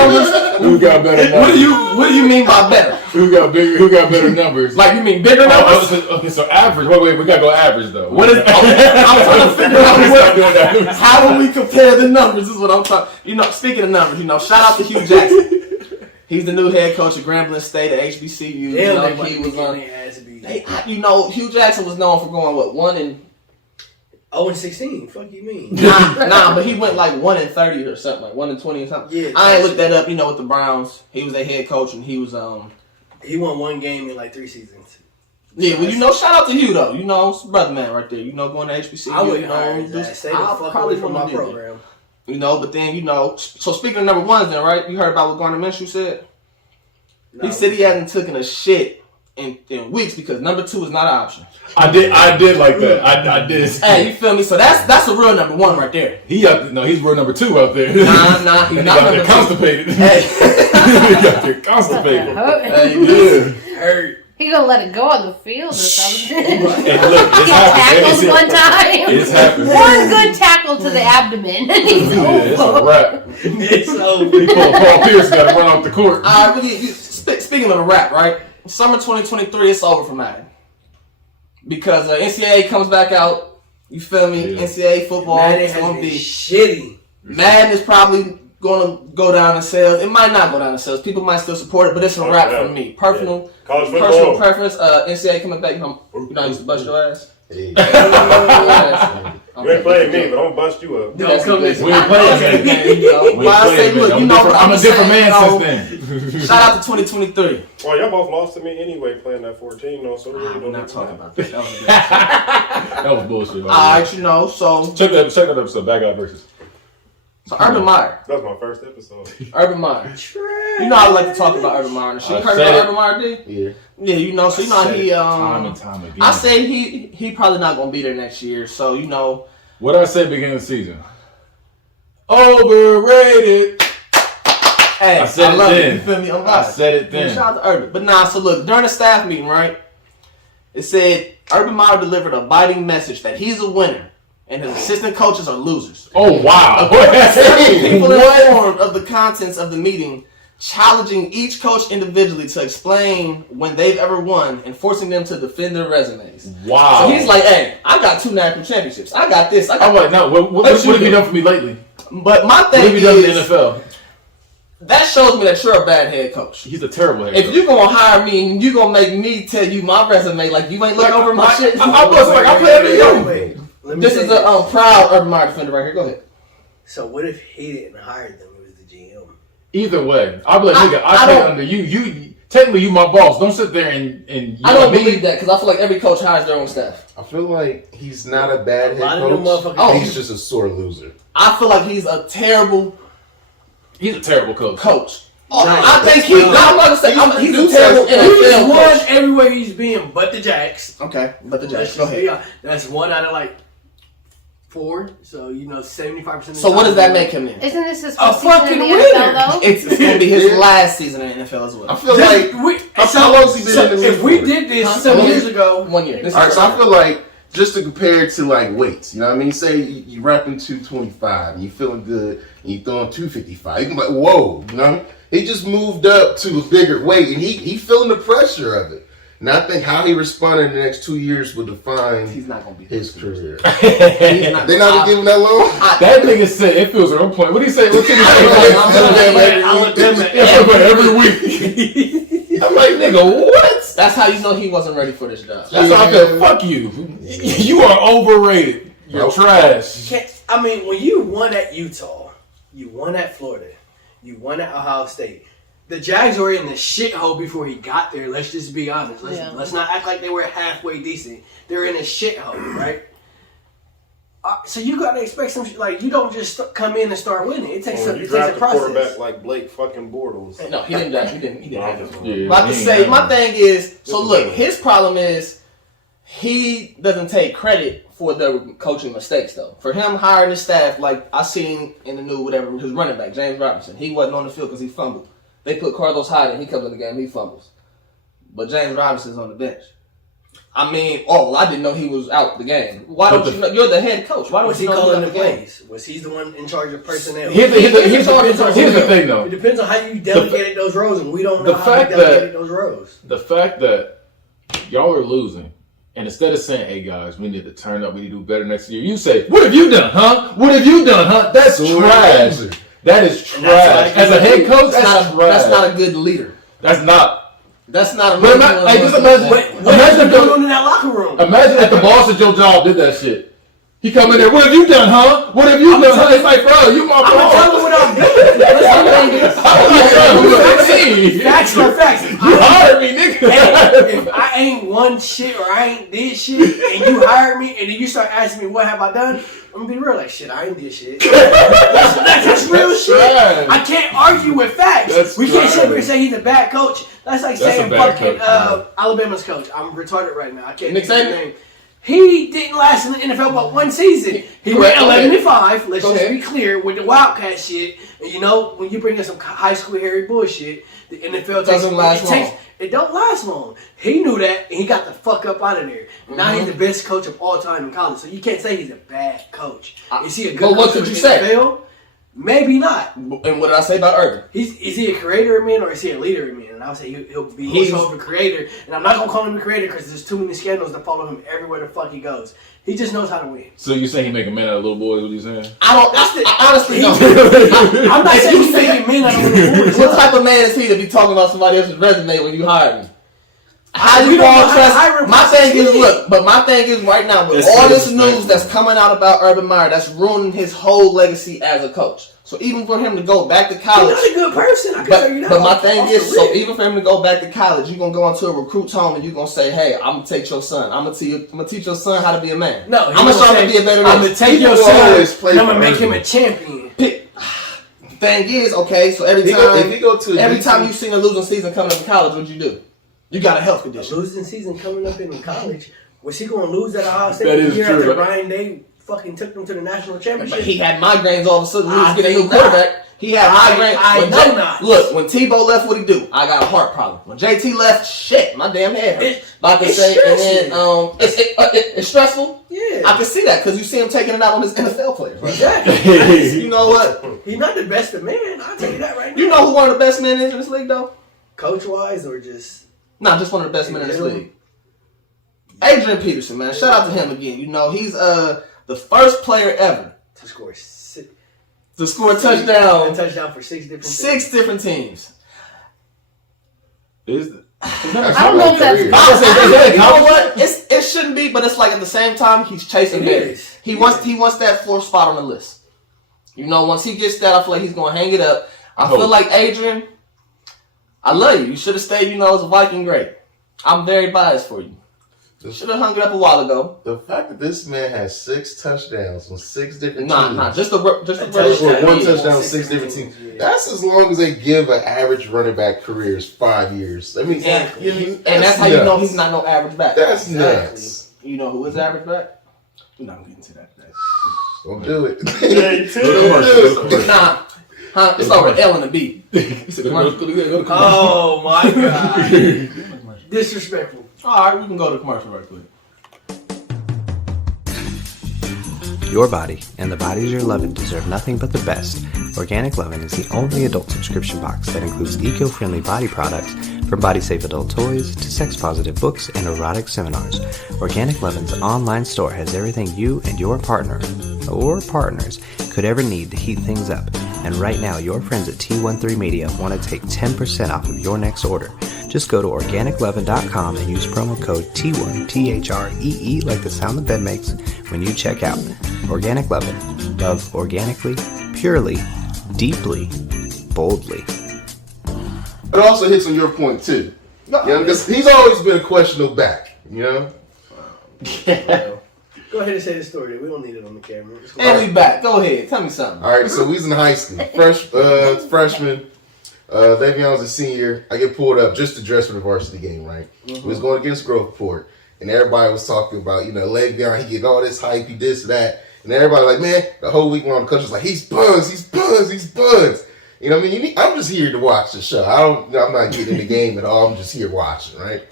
who got better numbers? What do you mean by better? Who got better numbers? Like you mean bigger numbers? Okay, so average. Wait, we gotta go average though. What is? I'm trying to figure out how do we compare the numbers? This is what I'm talking. Speaking of numbers, shout out to Hugh Jackson. He's the new head coach at Grambling State at HBCU. He was on. Hugh Jackson was known for going 0-16. Fuck you mean? Nah, but he went 1-30 or something, 1-20 or something. Yeah, I ain't looked that up. With the Browns, he was their head coach, and he was He won 1 game in 3 seasons. Yeah, well, shout out to you though. It's brother man right there. Going to HBCU. I wouldn't hire that. Stay the fuck away from my program. But then So speaking of number ones, then right? You heard about what Gardner Minshew said? No. He said he hasn't taken a shit in weeks because number 2 is not an option. I did like that. I did. Hey, you feel me? So that's a real number 1 right there. He's real number 2 out there. Nah, he's not number 2. Constipated. Hey, he got there constipated. Hey, hurt. He gonna let it go on the field or something. And look, He it's happened. tackled one time. It's happened. One good tackle to the abdomen, and he's It's a over. wrap. It's over. Paul Pierce got to run off the court. Speaking of the rap, right? Summer 2023, it's over for Madden. Because NCAA comes back out. You feel me? Yeah. NCAA football Madden is has going to been be shitty. Madden is probably going to go down in sales. It might not go down in sales. People might still support it, but it's a wrap for me. Personal preference. NCAA coming back. You know I used to bust your ass. Hey. You ain't playing me, but I'm gonna bust you up. Don't come this We ain't playing, man. Well, I say, look, you know what I'm a different man saying, since then. Shout out to 2023. Well, y'all both lost to me anyway playing that 14, though, so we really I'm don't not need to talking talk. about that. That was bullshit. Alright, you know, so Check that episode. Back out versus. Urban Meyer. That was my first episode. Urban Meyer. You know I like to talk about Urban Meyer. You heard about Urban Meyer, D? Yeah. Yeah, you know, so you know how he time and time again. I say he probably not gonna be there next year, so you know. What did I say beginning of the season? Overrated. Hey, I said it love then. You feel me? I'm I biased. said it then. Shout out to Urban. But nah, so look, during the staff meeting, right? It said Urban Meyer delivered a biting message that he's a winner and his assistant coaches are losers. Oh wow! People informed of the contents of the meeting, challenging each coach individually to explain when they've ever won and forcing them to defend their resumes. Wow! So he's like, "Hey, I got 2 national championships. I got this. I got." I'm like, no. What have you done for me lately? But my What thing have you done in the is, NFL? that shows me that you're a bad head coach. He's a terrible head If coach. you're gonna hire me and you're gonna make me tell you my resume like you ain't looking over my shit, I was like, I play under you. Wait. Let me this say is a proud Urban Meyer defender right here. Go ahead. So what if he didn't hire them? It was the GM. Either way, I'll be like, nigga, I I play don't- under you. You technically you my boss. Don't sit there and I don't believe that because I feel like every coach hires their own staff. I feel like he's not a bad A head lot of them coach. motherfuckers. He's just a sore loser. I feel like he's a terrible He's a terrible coach. coach. Nice. I think he's. I'm not gonna say he's a terrible He's NFL won coach. everywhere he's been, but the Jacks. Okay, but the Let's Jets. Go just be ahead. honest. That's 1 out of like 4. So 75%. So what does that make him then? Isn't this his A first season in fucking the winner. NFL though? It's gonna be his last season in the NFL as I well. feel like how long has he been in the league if we for? did this Huh? 7 years ago, 1 year. This All right, is so I feel like just to compare it to like weights, you know what I mean? Say you rapping 225 and you feeling good and you throwing 255. You can be like, whoa, you know what I mean? He just moved up to a bigger weight and he feeling the pressure of it. And I think how he responded in the next 2 years will define he's not gonna be his career. He's not They not gonna give him that long? That nigga said it feels at one point. What did he say? What did he say? I looked at him Every week. I'm like, nigga, what? That's how you know he wasn't ready for this job. That's how I feel. Fuck you. You are overrated. You're trash. I mean, when you won at Utah, you won at Florida, you won at Ohio State. The Jags were in the shithole before he got there. Let's just be honest. Let's not act like they were halfway decent. They were in a shithole, right? So you gotta expect some like you don't just come in and start winning. It takes You a draft a process. quarterback like Blake fucking Bortles. No, he didn't. He didn't have this one. Yeah, But I can he say ain't my got thing is so. Look, his problem is he doesn't take credit for the coaching mistakes though. For him hiring his staff, like I seen in the news, whatever, his running back James Robinson, he wasn't on the field because he fumbled. They put Carlos Hyde in, he comes in the game, he fumbles. But James Robinson's on the bench. I mean, I didn't know he was out the game. Why don't you know? You're the head coach. Why don't Was you he know calling he's the out the game? plays? Was he the one in charge of personnel? Here's the thing, though. It depends on how you delegated those roles, and we don't know the how you fact delegated that- those roles. The fact that y'all are losing, and instead of saying, "Hey guys, we need to turn up, we need to do better next year," you say, "What have you done, huh? What have you done, huh?" That's trash. That is trash. As a head coach, that's trash. That's not a good leader. That's not. That's not a But good just imagine. What going on in that locker room? Imagine if the boss at your job did that shit. He come in there, "What have you done, huh? What have you done, huh?" It's like, bro, you my I'm gonna boss. tell him what I'm doing. Hey, Facts are facts. you hired me, nigga. Hey, if I ain't won shit or I ain't did shit, and you hired me, and then you start asking me what have I done, I'm gonna be real like shit. I ain't did shit. That's real That's shit. trash. I can't argue with facts. That's We can't sit trash. here and say he's a bad coach. That's like That's saying a bad fucking coach, Alabama's coach. I'm retarded right now. I can't Nick think of Saban? his name. He didn't last in the NFL but one season. He went 11-5. Let's just be clear with the Wildcat shit. And you know, when you bring in some high school hairy bullshit, the NFL doesn't last long. It don't last long. He knew that, and he got the fuck up out of there. Now he's the best coach of all time in college. So you can't say he's a bad coach. Is he a good coach in the NFL? Maybe not. And what did I say about Urban? Is he a creator of men or is he a leader of men? And I would say he'll be more so of a creator. And I'm not going to call him a creator because there's too many scandals that follow him everywhere the fuck he goes. He just knows how to win. So you say he make a man out of little boys? What you saying? I honestly don't. I'm not saying he's making men out of little boys. What type of man is he to be talking about somebody else's resume when you hire him? How you all trust? My thing is right now with all this news that's coming out about Urban Meyer, that's ruining his whole legacy as a coach. So even for him to go back to college, he's not a good person. I can tell you that. But my thing is, so even for him to go back to college, you're gonna go into a recruit's home and you're gonna say, "Hey, I'm gonna take your son. I'm gonna teach your son how to be a man. No, I'm gonna show him to be a better man. I'm gonna take your son. And I'm gonna make him a champion." Thing is, okay, so every time you seen a losing season coming up in college, what'd you do? You got a health condition. A losing season coming up in college. Was he going to lose at Ohio State That is year true. after Ryan Day fucking took them to the national championship? But he had migraines all of a sudden. He was getting a new quarterback. He had migraines. I know not. Look, when Tebow left, what'd he do? I got a heart problem. When JT left, shit, my damn head hurt. It's stressful. Yeah, I can see that because you see him taking it out on his NFL players. Right? Exactly. You know what? He's not the best of men. I'll tell you that right now. You know who one of the best men is in this league, though? Coach-wise or just... Not just one of the best men in this league. Adrian Peterson, man. Shout out to him again. You know, he's the first player ever to score a touchdown. A touchdown for six different teams. I don't know if that's you know what? It shouldn't be, but it's like at the same time he's chasing Barry. He wants that fourth spot on the list. You know, once he gets that, I feel like he's gonna hang it up. I feel like Adrian, I love you. You should have stayed, as a Viking great. I'm very biased for you. Should have hung it up a while ago. The fact that this man has 6 touchdowns on 6 different teams. Nah, just a one touchdown on 6 different teams. That's as long as they give an average running back career is 5 years. I mean, and that's how you know he's not no average back. That's nuts. You know who is average back? We're not getting to that. Don't do it. Nah. It's over L and a B. Oh my god. Disrespectful. Alright, we can go to commercial right quick. Your body and the bodies you're loving deserve nothing but the best. Organic Lovin' is the only adult subscription box that includes eco-friendly body products from body-safe adult toys to sex-positive books and erotic seminars. Organic Lovin's online store has everything you and your partner or partners could ever need to heat things up. And right now, your friends at T13 Media want to take 10% off of your next order. Just go to organiclovin.com and use promo code T1, T-H-R-E-E, like the sound the bed makes, when you check out. Organic Lovin'. Love organically, purely, deeply, boldly. It also hits on your point, too. Because he's always been a questionable back, Go ahead and say the story. We don't need it on the camera. And we back. Go ahead. Tell me something. All right, so we was in high school. Freshman. Le'Veon was a senior. I get pulled up just to dress for the varsity game, right? We was going against Groveport, and everybody was talking about, Le'Veon, he getting all this hype, he this, that. And everybody like, man, the whole week long, the coach was like, he's buzzed. You know what I mean? I'm just here to watch the show. I'm not getting in the game at all. I'm just here watching, right?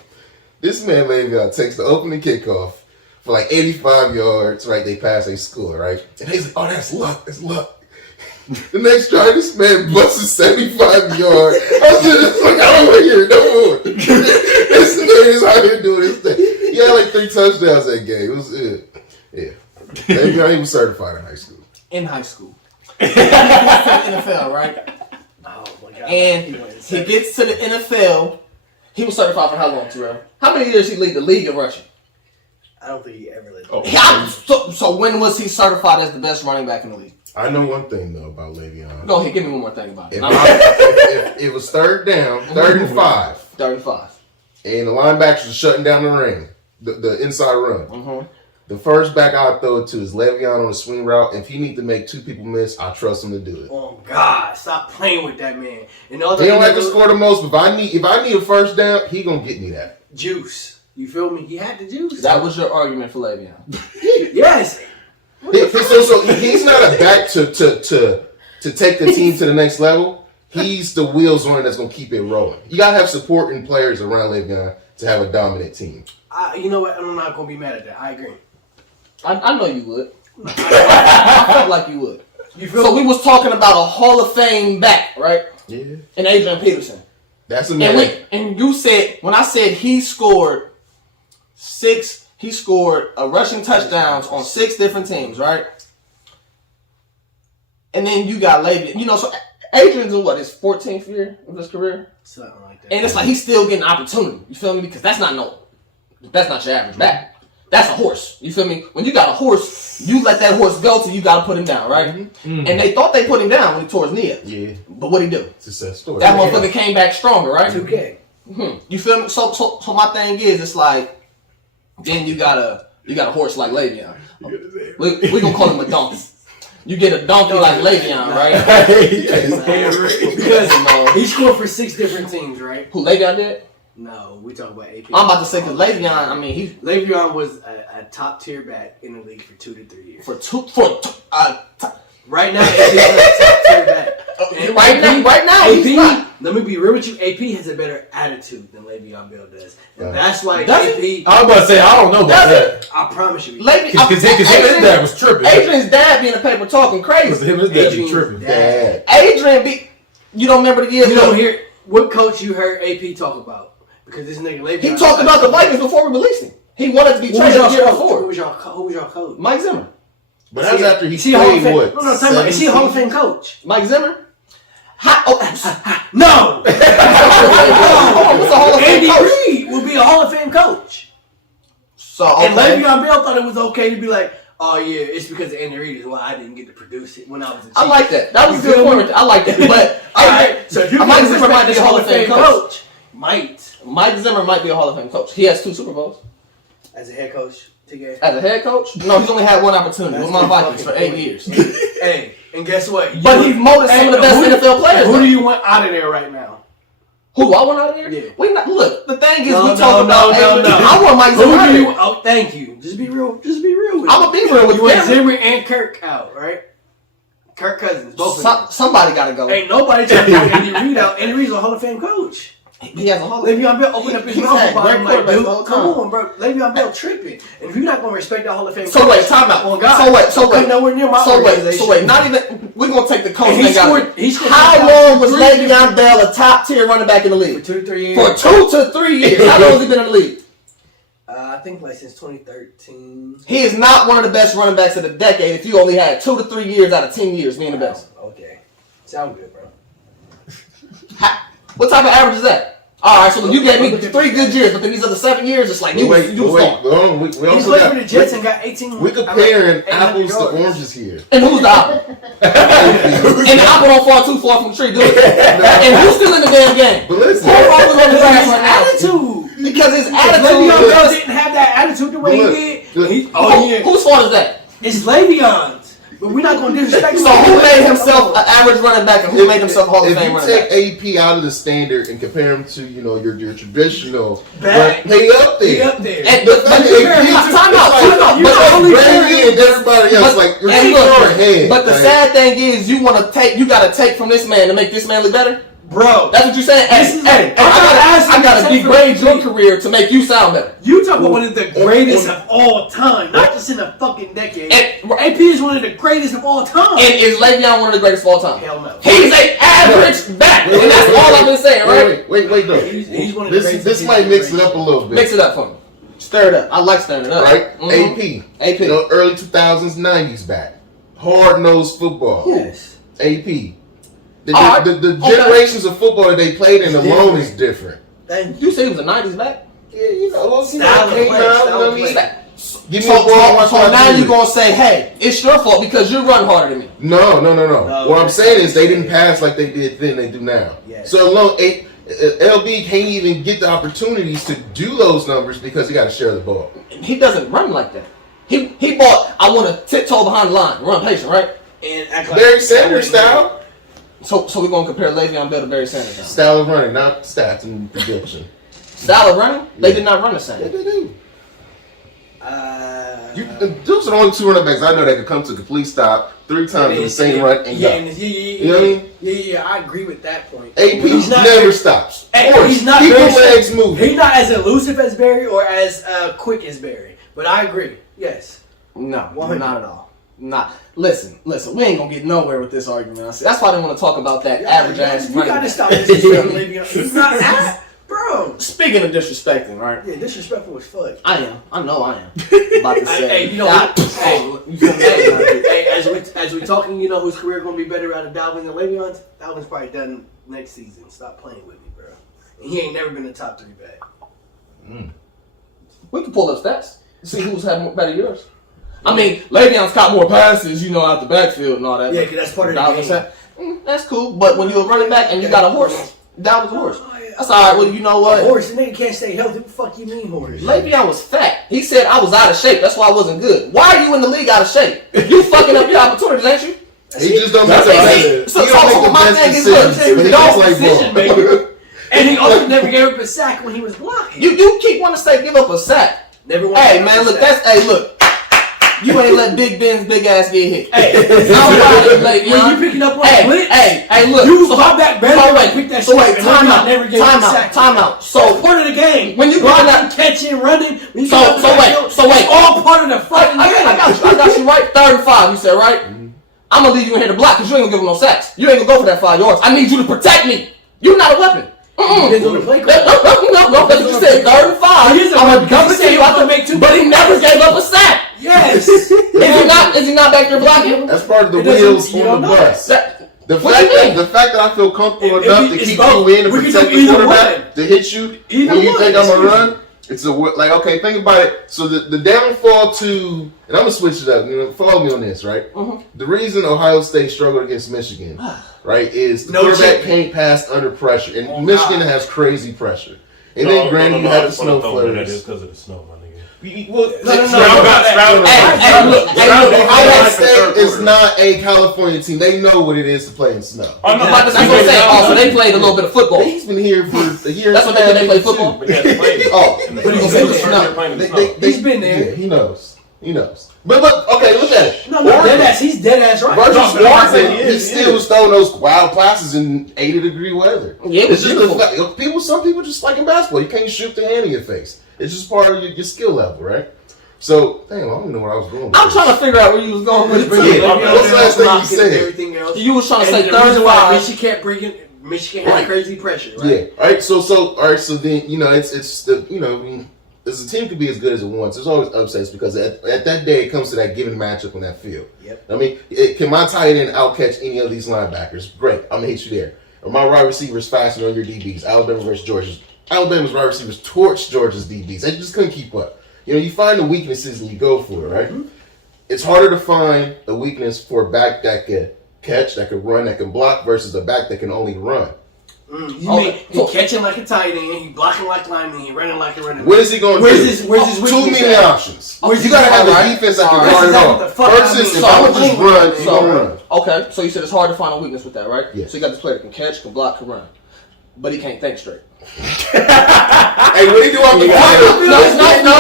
This man, Le'Veon, takes the opening kickoff for like 85 yards, right? They pass, they score, right? And he's like, oh, that's luck. The next drive, this man busts 75 yards. I was just like, I don't want to hear it no more. This man is out here doing his thing. He had like 3 touchdowns that game. It was it. Yeah. He was certified in high school. In high school. NFL, right? Oh my god. And he gets to the NFL. He was certified for how long, Terrell? How many years he lead the league in rushing? I don't think he ever led. So when was he certified as the best running back in the league? I know one thing though about Le'Veon. Go ahead, give me one more thing about it. If it was third down, 3rd and 5. 3rd and 5. And the linebackers were shutting down the ring, the inside run. Mm-hmm. The first back I'll throw it to is Le'Veon on a swing route. If he need to make 2 people miss, I trust him to do it. Oh God, stop playing with that man. And He don't like to score the most, but if I need a first down, he gonna get me that. Juice. You feel me? He had the juice. That was your argument for Le'Veon. Yes. So he's not a back to take the team to the next level. He's the wheels on it that's gonna keep it rolling. You gotta have supporting players around Le'Veon to have a dominant team. You know what? I'm not gonna be mad at that. I agree. I know you would. I felt like you would. So we was talking about a Hall of Fame back, right? Yeah. And Adrian Peterson. That's a man. And you said, when I said he scored rushing touchdowns on 6 different teams, right? And then you got Le'Veon. You know, so Adrian's in his 14th year of his career? Something like that. And it's like he's still getting opportunity. You feel me? Because that's not your average back. That's a horse. You feel me? When you got a horse, you let that horse go till you got to put him down, right? Mm-hmm. And they thought they put him down when he tore his knee up. Yeah. But what'd he do? Success story. That motherfucker came back stronger, right? 2K. Mm-hmm. You feel me? So my thing is, it's like, then you got a horse like Le'Veon. We gonna call him a donkey. You get a donkey like Le'Veon, right? Because he scored for 6 different teams, right? Who, Le'Veon did? No, we talking about AP. I'm about to say, because Le'Veon, I mean, Le'Veon was a top tier back in the league for 2 to 3 years. Right now, AP is a top tier back. Right now, AP, he's not. Let me be real with you. AP has a better attitude than Le'Veon Bell does. And that's why AP. I was about to say, I don't know about that. I promise you. Because his dad was tripping. Adrian's dad be in the paper talking crazy. Him and his dad be tripping. Adrian you don't remember the years? You don't hear what coach you heard AP talk about? Because this nigga Le'Veon. He talked about the Vikings before we released him. He wanted to be traded the year before. Who was y'all coach? Mike Zimmer. But that's after he played what? No, time out. Is he a Hall of Fame coach? Mike Zimmer? No! What's a Hall of Fame coach? Andy Reid will be a Hall of Fame coach. So, and Le'Veon Bell thought it was okay to be like, oh yeah, it's because of Andy Reid is why I didn't get to produce it when I was a Chief. I like that. That was a good point. I like that. But alright, so if you Mike Zimmer might be a Hall of Fame coach. Mike Zimmer might be a Hall of Fame coach. He has 2 Super Bowls. As a head coach, TK. As a head coach? No, he's only had 1 opportunity with my Vikings for 8 years. Hey, and guess what? But he's molded some of the best NFL players. Who do you want out of there right now? Who do I want out of there? Yeah. Look, the thing is, we talk about. I want Mike Zimmer out of there. Oh, thank you. Just be real. Just be real with I'm gonna be real with you. You want Zimmer and Kirk out, right? Kirk Cousins, both of them. Somebody gotta go. Ain't nobody trying to get Andy Reid out. Andy Reid's a Hall of Fame coach. He has a Hall of Fame. Le'Veon Bell open up his mouth about him like, dude, come on, bro. Le'Veon Bell tripping. And if you're not gonna respect that Hall of Fame so coach, wait, time out. Oh God, so wait, nowhere near my organization. So wait, not even. We're gonna take the coach. He scored. How long was Le'Veon Bell a top tier running back in the league? For 2 to 3 years. For 2 to 3 years. How long has he been in the league? I think like since 2013. He is not one of the best running backs of the decade. If you only had 2 to 3 years out of 10 years being the best. Okay, sound good, bro. What type of average is that? All right, so you gave me 3 good years, but then these other 7 years, it's like you was He played for the Jets and got 18. We're comparing apples to oranges here. And who's the apple? And the apple don't fall too far from the tree, do it? And who's still in the damn game? But listen, who's on the grass right now? Attitude. Because his attitude. Le'Veon Bell didn't have that attitude the way he did. Whose fault is that? It's Le'Veon's. But we're not going to disrespect him. So who made himself an average running back and who made himself Hall of Fame running back? If you take AP out of the standard and compare him to, your traditional, back, he up there. He up there. And time out. But Brady and everybody else, But the sad thing is, you got to take from this man to make this man look better. Bro, that's what you're saying. I gotta degrade your career to make you sound better. You talk about one of the greatest of all time, not just in a fucking decade. AP is one of the greatest of all time. And is Le'Veon one of the greatest of all time? Hell no. He's an average back, and that's all I've been saying, right? Wait, no. He's one of the greatest. This might mix it up a little bit. Mix it up for me. Stir it up. I like stirring it up. Right? Mm-hmm. AP. Early 2000s, 90s back. Hard-nosed football. Yes. AP. The generations of football that they played in alone is different. You say he was a 90s back? Yeah, style of play. Give me so now you're going to say, hey, it's your fault because you run harder than me. No. What I'm saying is they didn't pass like they did then, they do now. Yes. So LB can't even get the opportunities to do those numbers because he got to share the ball. He doesn't run like that. He bought, I want to tiptoe behind the line, run patient, right? And act like Barry Sanders style. So we're going to compare Le'Veon Bell to Barry Sanders now. Style of running, not stats and prediction. Style of running, they did not run the same. Yeah, they do. Those are the only two running backs I know that could come to a complete stop 3 times in the same run and go. You know what I mean? Yeah, I agree with that point. AP never stops. He's not keep very the legs moving. He's not as elusive as Barry or as quick as Barry. But I agree. Yes. No, 100. not at all. Not. Listen. We ain't gonna get nowhere with this argument. That's why I didn't want to talk about that average ass. You gotta stop disrespecting. He's not that, bro. Speaking of disrespecting, right? Yeah, disrespectful as fuck. I am. I know I am. About to say. Hey, you know what? Hey, as we talking, you know whose career gonna be better out of Dalvin and Le'Veon's? Dalvin's probably done next season. Stop playing with me, bro. And he ain't never been a top 3 back. We can pull up stats. See who's had better years. I mean, Le'Veon's caught more passes, out the backfield and all that. Yeah, because that's part of the game. That's cool, but when you're a running back and you got a horse, Dalvin's a horse. That's all right. Well, you know what? A horse, the nigga can't stay healthy. What the fuck you mean, horse? Le'Veon was fat. He said I was out of shape. That's why I wasn't good. Why are you in the league out of shape? You fucking up your opportunities, ain't you? He just don't make the best. So my thing is, look, don't decision maker. And he also never gave up a sack when he was blocking. You do keep wanting to say give up a sack. Never. Hey man, look, look. You ain't let Big Ben's big ass get hit. Hey, when you picking up on blitz? Hey, look. You pop back better. Pick that shit. Time out. So part of the game. When you blocking, catching, running. Wait. It's all part of the fucking game. I got you right. 3rd and 5. You said right. I'm gonna leave you in here to block because you ain't gonna give him no sacks. You ain't gonna go for that 5 yards. I need you to protect me. You're not a weapon. Depends on the play call. No, that's what you said. 3rd and 5. I'm gonna come to you out to make 2, but he never gave up a sack. Yes. Is he not back there blocking? That's part of the wheels on the bus. The fact that I feel comfortable enough to keep you in and protect the quarterback to hit you when you think I'm gonna run, it's okay, think about it. So the downfall to, and I'm gonna switch it up. Follow me on this, right? The reason Ohio State struggled against Michigan, right, is the quarterback can't pass under pressure, and Michigan has crazy pressure. And then granted, you had the snow flurries. That is because of the snow, my nigga. Ohio State is not a California team. They know what it is to play in snow. That's what I'm saying. Also, they played a little bit of football. He's been here for a year. That's what they play football. But He's been there. Yeah, he knows. But okay, look at it. No, he's dead ass right. Versus Oregon, he still was throwing those wild passes in 80-degree weather. Yeah, it's just some people just like in basketball. You can't shoot the hand in your face. It's just part of your skill level, right? So, damn, I don't even know where I was going with I'm trying to figure out where you was going with it. What's the last thing you said? Everything else. You was trying to say 3rd and 5. Michigan has right. crazy pressure, right? Yeah. All right. So then it's the as a team could be as good as it wants. There's always upsets because at that day it comes to that given matchup on that field. Yep. I mean, can my tight end outcatch any of these linebackers? Great, I'm gonna hit you there. Are my wide receivers faster than your DBs? Alabama versus Georgia. Alabama's wide receivers torched Georgia's DBs. They just couldn't keep up. You find the weaknesses and you go for it, right? Mm-hmm. It's harder to find a weakness for a back that can catch, that can run, that can block versus a back that can only run. You mean he catching like a tight end, he blocking like lineman, he running like a running. What is he going to do? Where's his too many options. You got to have a defense that can guard it off. Versus if I would just run, you don't run. Okay, so you said it's hard to find a weakness with that, right? Yeah. So you got this player that can catch, can block, can run. But he can't think straight. Hey, what do you do off the field? No.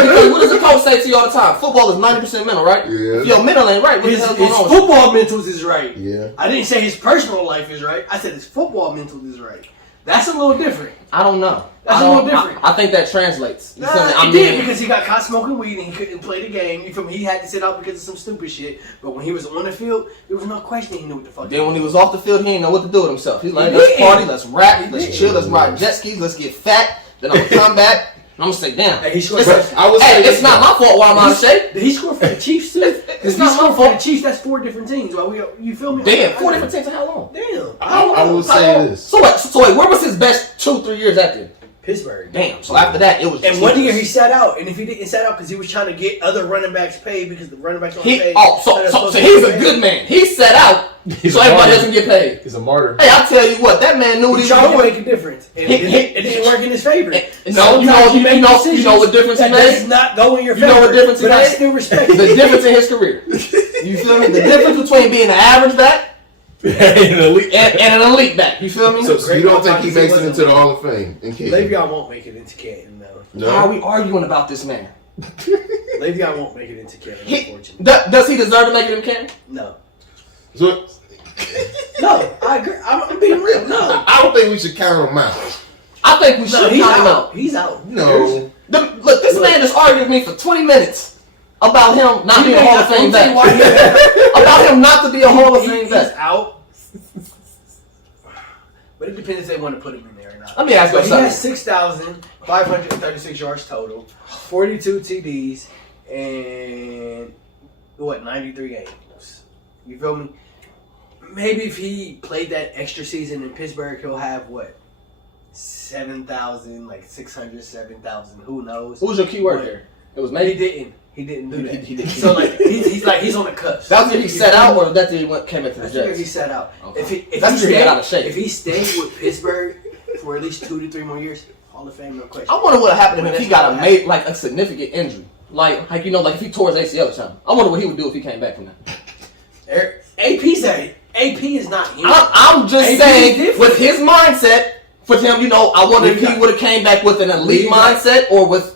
Because what does the coach say to you all the time? Football is 90% mental, right? Yeah. If your mental ain't right, what the hell his football mentals is right. Yeah. I didn't say his personal life is right. I said his football mental is right. That's a little different. I don't know. That's a little different. I think that translates. It did because he got caught smoking weed and he couldn't play the game. You feel me? He had to sit out because of some stupid shit. But when he was on the field, there was no question he knew what the fuck. Then when he was off the field, he didn't know what to do with himself. He's like, let's party, let's rap, let's chill, let's ride jet skis, let's get fat. Then I'm gonna come back. I'm gonna say, damn. Hey, he scored. It's not my fault why I'm out of shape. Did he score for the Chiefs too? Because he scored for the Chiefs. That's 4 different teams. You feel me? Damn, 4 different teams in how long? Damn. I will say this. So wait, where was his best 2-3 years after? Pittsburgh. Damn. So after that, it was. And 1 year he sat out, and if he didn't sat out because he was trying to get other running backs paid because the running backs don't paid. So he's a good man. He sat out so everybody doesn't get paid. He's a martyr. Hey, I'll tell you what, that man knew what he was trying to doing. make a difference. And it didn't work in his favor. No, you know what difference he made? That does not go in your favor. You know what difference he made? But I still respect the difference in his career. You feel me? The difference between being an average back An elite. and an elite back. You feel me? So you don't think he makes it into the Hall of Fame in Canton? Le'Veon won't make it into Canton, though. No. How are we arguing about this man? Le'Veon won't make it into Canton, unfortunately. Does he deserve to make it in Canton? No. So, No, I agree. I'm being real. No. I don't think we should count him out. I think we should He's count him out. out. He's out. No. Look, this man just argued with me for 20 minutes about him not being a Hall of Fame vet. About him not to be a Hall of Fame He's vet. out. But it depends if they want to put him in there or not. Let me ask you But he something. has 6,536 yards total, 42 TDs, and 93 games. You feel me? Maybe if he played that extra season in Pittsburgh, he'll have 7,000, 600, 7,000. Who knows? Who was your keyword there? It was maybe. He didn't do that. He didn't. So he's on the cusp. That was if he set out, or that he came back to the That's where Jets. he set out. Okay. If he stayed with Pittsburgh for at least 2 to 3 more years, Hall of Fame, no question. I wonder what would happen to him if he got a significant injury, like if he tore his ACL or something. I wonder what he would do if he came back from that. AP is not human. I'm just AP saying, with his mindset, for him, I wonder if he would have came back with an elite mindset or with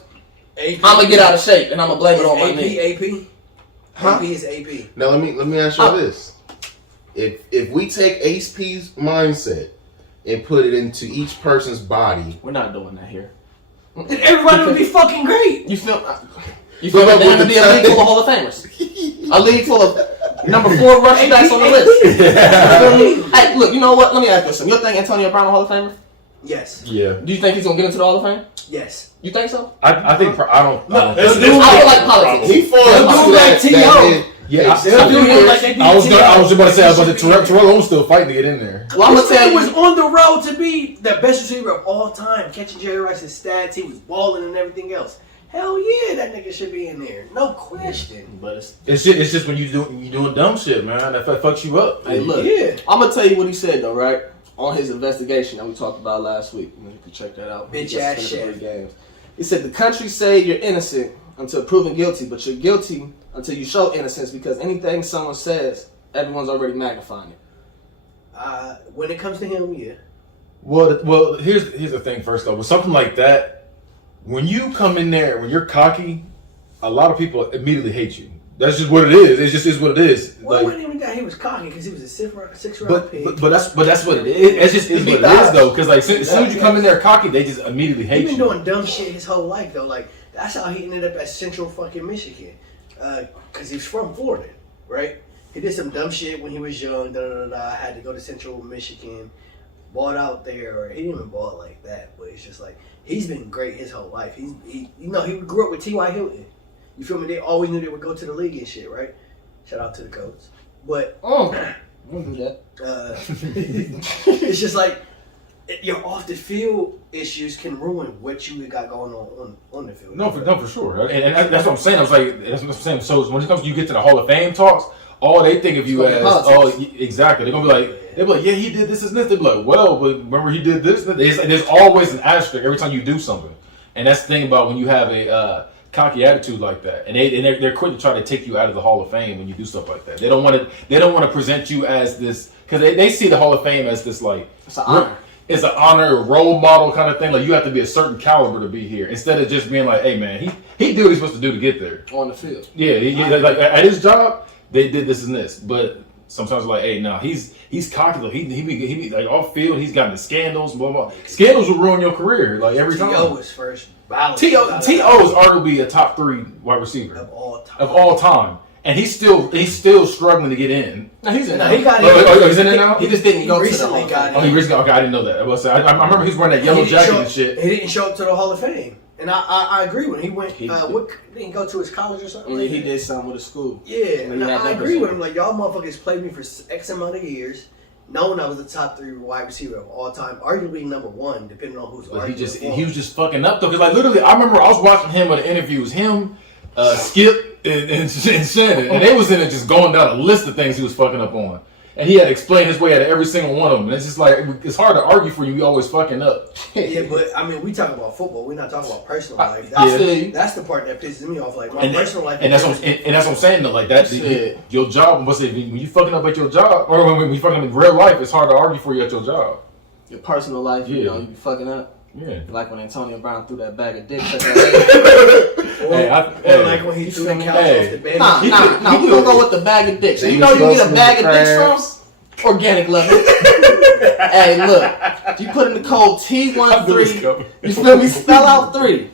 I'm gonna get out of shape and I'm gonna blame it on my knee. AP? Huh? AP is AP. Now let me ask you this: if we take AP's mindset and put it into each person's body, We're not doing that here. Everybody would be fucking great. You feel like there would be a league full of Hall of Famers, a league full of number 4 rushing backs on the list. Hey, look, you know what? Let me ask you something. You think Antonio Brown a Hall of Famer? Yes. Yeah. Do you think he's gonna get into the Hall ofAme? Yes. You think so? I think I don't. I feel like politics. he falls into that. Yeah, I was just about to say, but Terrell Owens still fighting to get in there. Well, I'm gonna tell you, was on the road to be the best receiver of all time, catching Jerry Rice's stats. He was balling and everything else. Hell yeah, that nigga should be in there, no question. But It's just when you doing dumb shit, man. That fucks you up. hey, look, I'm gonna tell you what he said though, right? On his investigation that we talked about last week. You can check that out. Bitch ass shit. Games. He said the country say you're innocent until proven guilty, but you're guilty until you show innocence because anything someone says, everyone's already magnifying it. When it comes to him, yeah. Well, here's the thing. First though, with something like that, when you come in there, when you're cocky, a lot of people immediately hate you. That's just what it is. It just is what it is. Well, when he was cocky because he was a six-round pick. But that's what it is. It's just is what it is though. Because as soon as you come in there cocky, they just immediately hate you. He's been doing dumb shit his whole life though. Like that's how he ended up at Central fucking Michigan. Because he's from Florida, right? He did some dumb shit when he was young. Had to go to Central Michigan, bought out there. Or he didn't even ball like that. But it's just like he's been great his whole life. He grew up with T.Y. Hilton. You feel me? They always knew they would go to the league and shit, right? Shout out to the coach. But don't do that. it's just like your off the field issues can ruin what you got going on the field. No, for sure. And that's what I'm saying. I was like, that's what I'm saying. So when it comes, you get to the Hall of Fame talks. All they think of you as, exactly. They're gonna be like, yeah, he did this and this. They're like, well, but remember he did this. There's always an asterisk every time you do something, and that's the thing about when you have a cocky attitude like that, and they're quick to try to take you out of the Hall of Fame when you do stuff like that. They don't want to present you as this because they see the Hall of Fame as this like it's an honor. It's an honor, role model kind of thing. Like you have to be a certain caliber to be here, instead of just being like, hey man, he did what he's supposed to do to get there On the field. Yeah, like at his job, they did this and this, but sometimes like, hey, no, he's cocky. Like, he be like off field. He's gotten the scandals, blah blah. Scandals will ruin your career, like every time. T.O. was first. T.O. is arguably a top 3 wide receiver of all time, and he's still struggling to get in. No, he's in. He got he's in there now. He just didn't go recently to the got in. Oh, he recently. Okay, I didn't know that. I remember he was wearing that yellow jacket and shit. He didn't show up to the Hall of Fame, and I agree with him. He went. Didn't go to his college or something. He did something with his school. Yeah, and I agree with him. Like y'all motherfuckers played me for X amount of years, knowing I was the top 3 wide receiver of all time, arguably number 1, depending on who's But arguing. he was just fucking up though, because like literally, I remember I was watching him with the interviews, him, Skip, and Shannon, and they was in it just going down a list of things he was fucking up on. and he had to explain his way out of every single one of them. And it's just like it's hard to argue for you. You always fucking up. Yeah, but I mean, we talk about football. We're not talking about personal life. That's the part that pisses me off. Like my personal life, and that's what I'm saying though. Like that, your job. What's it? When you fucking up at your job, or when you fucking up in real life, it's hard to argue for you at your job. Your personal life, you know, you be fucking up. Yeah. Like when Antonio Brown threw that bag of dick. Like when he threw the couch off the bed. Nah, we gonna go with the bag of dicks. You know you get a bag of dicks from Organic Loving. Hey, look, you put in the code T13. You feel me? Spell out 3.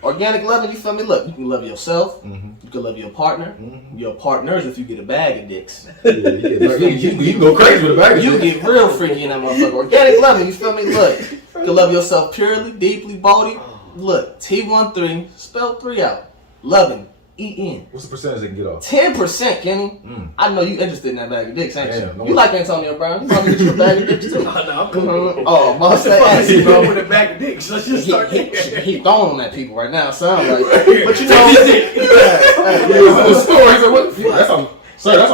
Organic Loving, you feel me? Look, you can love yourself. Mm-hmm. You can love your partner. Mm-hmm. Your partners if you get a bag of dicks. You can go crazy with a bag of dicks. You get real freaky in that motherfucker. Organic Loving, you feel me? Look, you can love yourself purely, deeply, boldly. Look, T13, spell 3 out. Loving, E-N. What's the percentage they can get off? 10%, Kenny. I know you interested in that bag of dicks, ain't you? No, you like Antonio Brown. You probably get you a bag of dicks too. No, I'm cool. Oh, must ass. He wrong with a bag of dicks. Let's just start there. He throwing on that people right now, sound like. But you know, that's a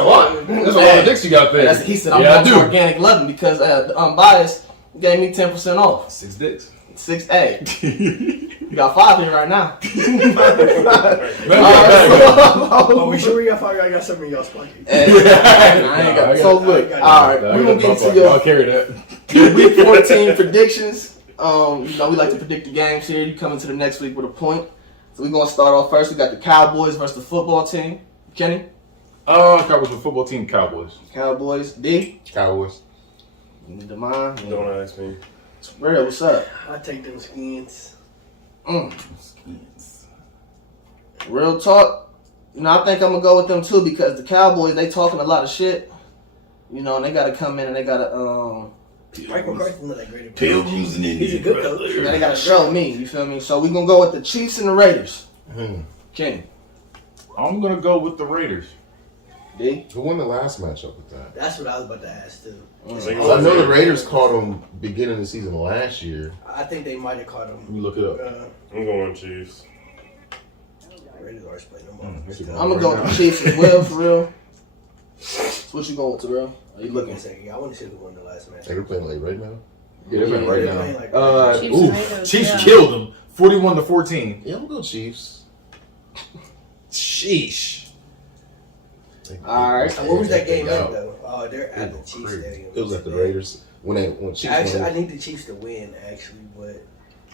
lot. That's a lot of dicks you got there. He said, I'm going to Organic Loving because the Unbiased gave me 10% off. 6 dicks. 6A. You got 5 here right now. Oh, we sure we got 5? I got 7 in y'all's pocket. I ain't got. So look, all right, we're gonna get into I'll carry that. Your week 14 predictions. You know we like to predict the games here. You come into the next week with a point. So we're gonna start off first. We got the Cowboys versus the football team. Kenny. Cowboys with football team. Cowboys. D. Cowboys. Demond. Don't ask me. Real, what's up? I take them skins. Skins. Real talk. You know, I think I'm gonna go with them too because the Cowboys they talking a lot of shit. You know, and they gotta come in and they gotta Mike McCarthy's not that great. Pilgrims and He's a good coach. You know, they gotta show me. You feel me? So we gonna go with the Chiefs and the Raiders. Kenny. I'm gonna go with the Raiders. D. Who won the last matchup with that? That's what I was about to ask too. I know the Raiders caught them beginning of the season last year. I think they might have caught him. Let me look it up. I'm going Chiefs. Raiders always play them all. I'm gonna go with the Chiefs as well, for real. So what you going with, Terrell? Are you looking? I want to see who won the last match. They're playing like right now. Yeah, they're playing right now. Chiefs, Chiefs killed them, 41-14. Yeah, I'm gonna go Chiefs. Sheesh. All right. What was that game at though? Oh, they're at the Chiefs Stadium. It was at the Raiders when Chiefs. Actually, I need the Chiefs to win. Actually, but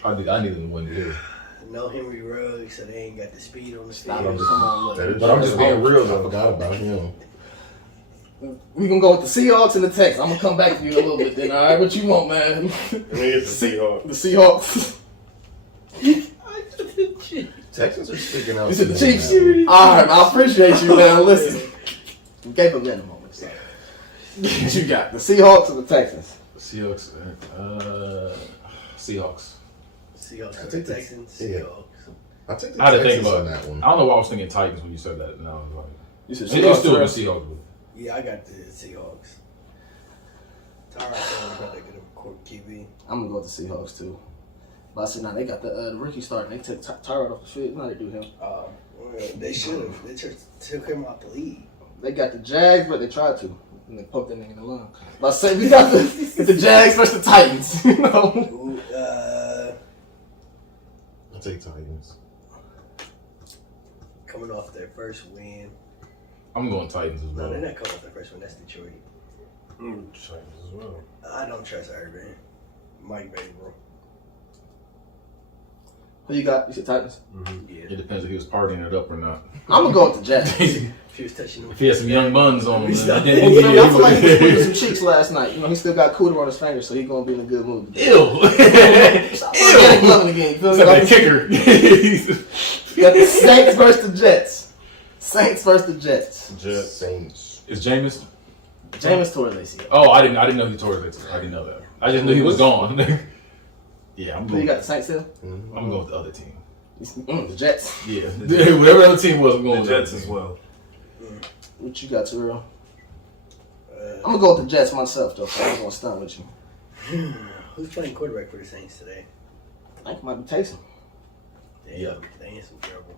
I need them to win too. no Henry Ruggs, so they ain't got the speed on the field. Come on, look. But I'm just being real I though. forgot about him. We gonna go with the Seahawks and the Texans. I'm gonna come back to you in a little bit then. All right, what you want, man? Let me get the Seahawks. The Seahawks. Texans are sticking out. You said the Chiefs. All right, I appreciate you, man. Listen, we gave them in a moment. So. What you got? The Seahawks or the Texans? Seahawks. Seahawks. Seahawks. I think Texans. Seahawks. I take the I had to think Texans about on that one. I don't know why I was thinking Titans when you said that. And I was like, You said it was still the right? Seahawks. But Yeah, I got the Seahawks. Tyrod Taylor got that good of QB. I'm gonna go with the Seahawks too. But I said, nah, they got the rookie starting. They took Tyrod off the field. No, they do him. Well, they should have. They took him out the league. They got the Jags, but they tried to. And they poked that nigga in the lung. But I said, we got the Jags versus the Titans. You know? Ooh, I take Titans. coming off their first win. I'm going Titans as No, well. they're not coming off their first win. That's Detroit. Titans as well. I don't trust Urban. Mike Babel. Who you got? You said Titans? Yeah. It depends if he was partying it up or not. I'm gonna go with the Jags. If he was touching them. If he had some young buns on him, I feel like he was putting some cheeks last night. You know, he still got cooter on his finger, so he's gonna be in a good mood. Ew. Organic Loving again. You feel It's me? like a kicker. You got the Saints versus the Jets. Saints versus the Jets. Jets. Saints. Is Jameis? Jameis tore his ACL. Oh, I didn't know he tore his ACL. I didn't know that. I just knew he was gone. Yeah, I'm Who going. you got the Saints still? I'm going with the other team. The Jets. Yeah, whatever the other team was, I'm going The with Jets the as other well. What you got, Terrell? I'm gonna go with the Jets myself, though, so I'm gonna stunt with you. Who's playing quarterback for the Saints today? I think it might be Taysom. Damn, they in some trouble.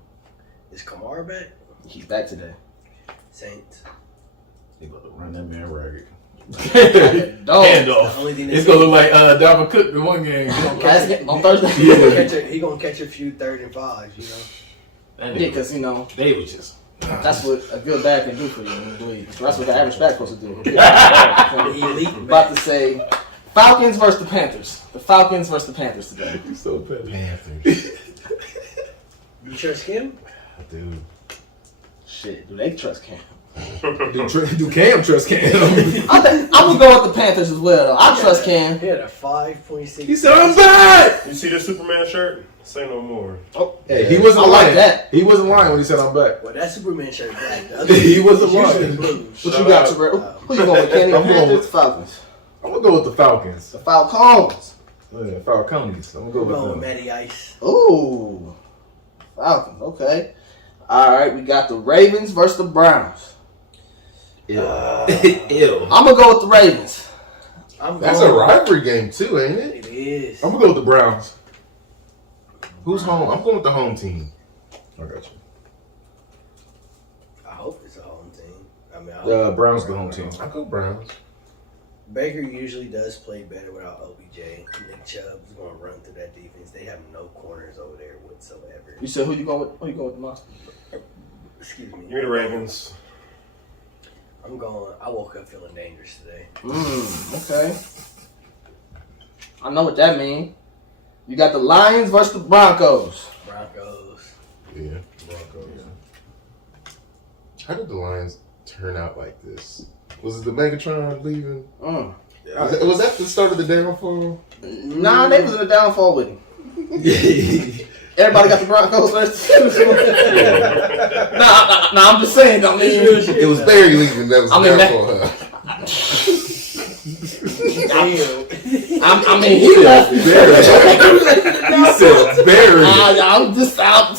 Is Kamara back? He's back today. Saints. He about to run that man ragged. Dog. Handoff. The only thing It's gonna look like Dalvin Cook in one game. On Thursday. He gonna catch a few 3rd and 5s, you know. Yeah, because they was just. that's what a good bag can do for you in the league. That's what the average back supposed to do. About to say, Falcons versus the Panthers. The Falcons versus the Panthers today. He's so petty. Panthers. You trust him? Dude. Shit, do they trust Cam? Do Cam trust Cam? I'm gonna go with the Panthers as well. Though. I trust Cam. He had a 5.6. He said, "I'm back." You see the Superman shirt? Say no more. Oh, Hey, he wasn't I lying. like that. He wasn't lying when he said, "I'm back." Well, that Superman shirt black. The other He wasn't usually lying. blue. What Shout you got, out. Terrell? Who you going with, Kenny? I'm going Panthers, with- Falcons. I'm gonna go with the Falcons. The Falcons. Yeah, Falcons. I'm gonna go We're going with with them. Matty Ice. Ooh, Falcons. Okay. All right, we got the Ravens versus the Browns. Ew. I'm gonna go with the Ravens. That's a rivalry game too, ain't it? It is. I'm gonna go with the Browns. Who's home? I'm going with the home team. I got you. I hope it's a home team. I mean, I hope Browns the home team. I go Browns. Baker usually does play better without OBJ. Nick Chubb's going to run through that defense. They have no corners over there whatsoever. You said who you going with? Who you going with, Mom? Excuse me. Give me the Ravens. I'm going. I woke up feeling dangerous today. Okay. I know what that means. You got the Lions versus the Broncos. Broncos. Yeah. Broncos. How did the Lions turn out like this? Was it the Megatron leaving? Was that the start of the downfall? Nah, they was in the downfall with him. Everybody got the Broncos versus. Nah, I'm just saying. I mean, It was Barry leaving that was the downfall. I mean, he left. He said Barry. I'm just out.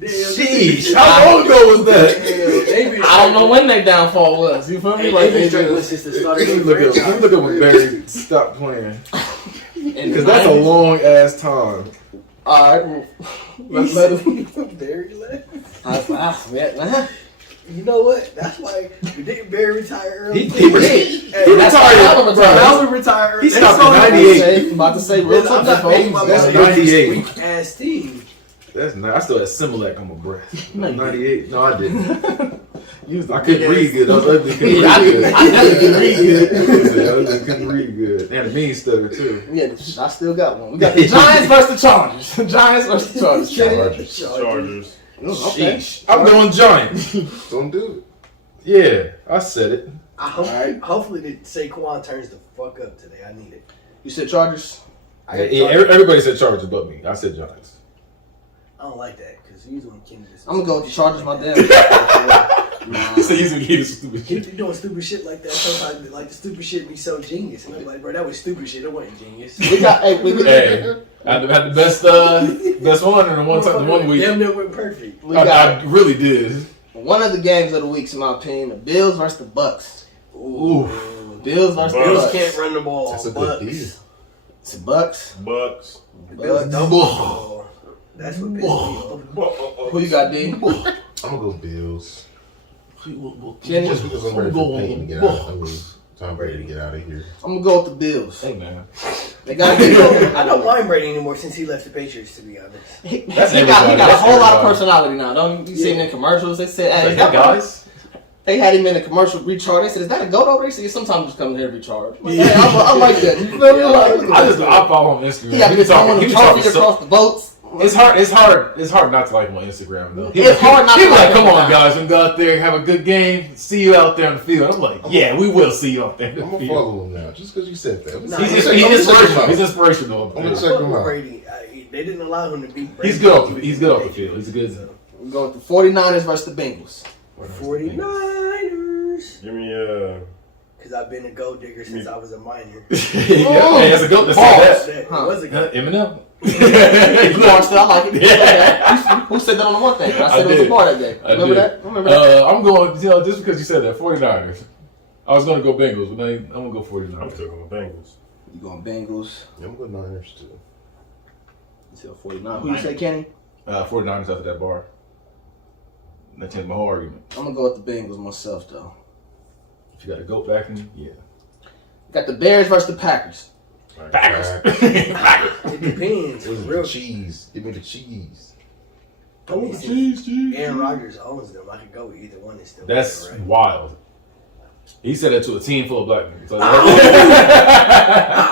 Sheesh. How long ago was that? I don't know when their downfall was. You feel me? Like They've been struggling since the start of Let me the look up. franchise. Let me look up when Barry stopped playing. Because that's a long ass time. All right, let's let him. Barry left. Yeah, You know what? That's why we didn't Barry retire early. He retired. Bro, retire early. He stopped That's at all 98. I'm about to say real I'm not making my That's money. 98. Weak ass team. That's not. I still had Similac on my breath. 98. No, I didn't. I couldn't couldn't read good. I was ugly. Couldn't Yeah, read good. I definitely can read good. I couldn't read good. And a mean stutter too. Yeah, I still got one. We got the Giants versus the Chargers. Giants versus the Chargers. Chargers. Okay. Sheesh. I'm going Giants. Don't do Yeah, I said it. I hope, Alright. hopefully that Saquon turns the fuck up today. I need it. You said Chargers? I got Yeah, Chargers. everybody said Chargers but me. I said Giants. I don't like that because usually when Kenny does I'm gonna go with the Chargers my damn. So you gonna give stupid Keep shit. doing stupid shit like that. Sometimes like the stupid shit be so genius, and I'm like, bro, that was stupid shit. It wasn't genius. We got Hey, I had the best one in the one week. Damn near went perfect. we I got really did. one of the games of the weeks in my opinion, the Bills versus the Bucks. Ooh. Bills versus the Bills Bucks. can't run the ball. That's a Bucks. good deal. It's the Bucks. Bucks. Bills Bucks. double the ball. That's what pissed me off. Who you got, D? I'm gonna go Bills. Kenny? Just because I'm ready for Peyton to get out. I mean, Tom Brady to get out of here. I'm gonna go with the Bills. Hey man, They got to I don't mind Brady anymore since he left the Patriots, to be honest. he That's got everybody. a whole lot of Everybody. personality now. Don't you see him in commercials? They said, hey, hey, that guys. They had him in a commercial recharge. They said, is that a goat over there? He said, sometimes just come here to recharge. Like, hey, I like that. You feel me? Like, I follow him on Instagram. he got me throwing the was trophies talking across the boats. It's hard not to like him on Instagram though. It's hard not to People like like, come him on now. guys, and go out there, have a good game, see you out there on the field. I'm like, yeah, we will see you out there in the I'm gonna field. follow him now, just because you said that. Nah, He's I'm inspirational. He's inspirational. I'm gonna Yeah. check him out. Brady. They didn't allow him to beat Brady. He's good off the field. He's a good. We're going with the 49ers versus the Bengals. 49ers. Give me Because I've been a gold digger since I was a minor. Yeah, hey, that's a goat. Let's Pause. say It was a that. gold. Eminem. You watched it, I like it. Okay. Who said that on the one thing? I said it was a did. bar that day. I Remember did. that? Remember that? I'm going, just because you said that, 49ers. I was going to go Bengals, but I'm going to go I'm 49ers. still going Bengals. You going Bengals? I'm going Niners too. You said 49. Who you say, Kenny? 49ers after that bar. That changed my whole argument. I'm going to go with the Bengals myself, though. If you got to go back in, yeah. Got the Bears versus the Packers. Packers. It depends. Give me Real the cheese. Give me the cheese. I mean, since Aaron Rodgers owns them, I could go with either one. Is still That's better, right? wild. He said that to a team full of black people. So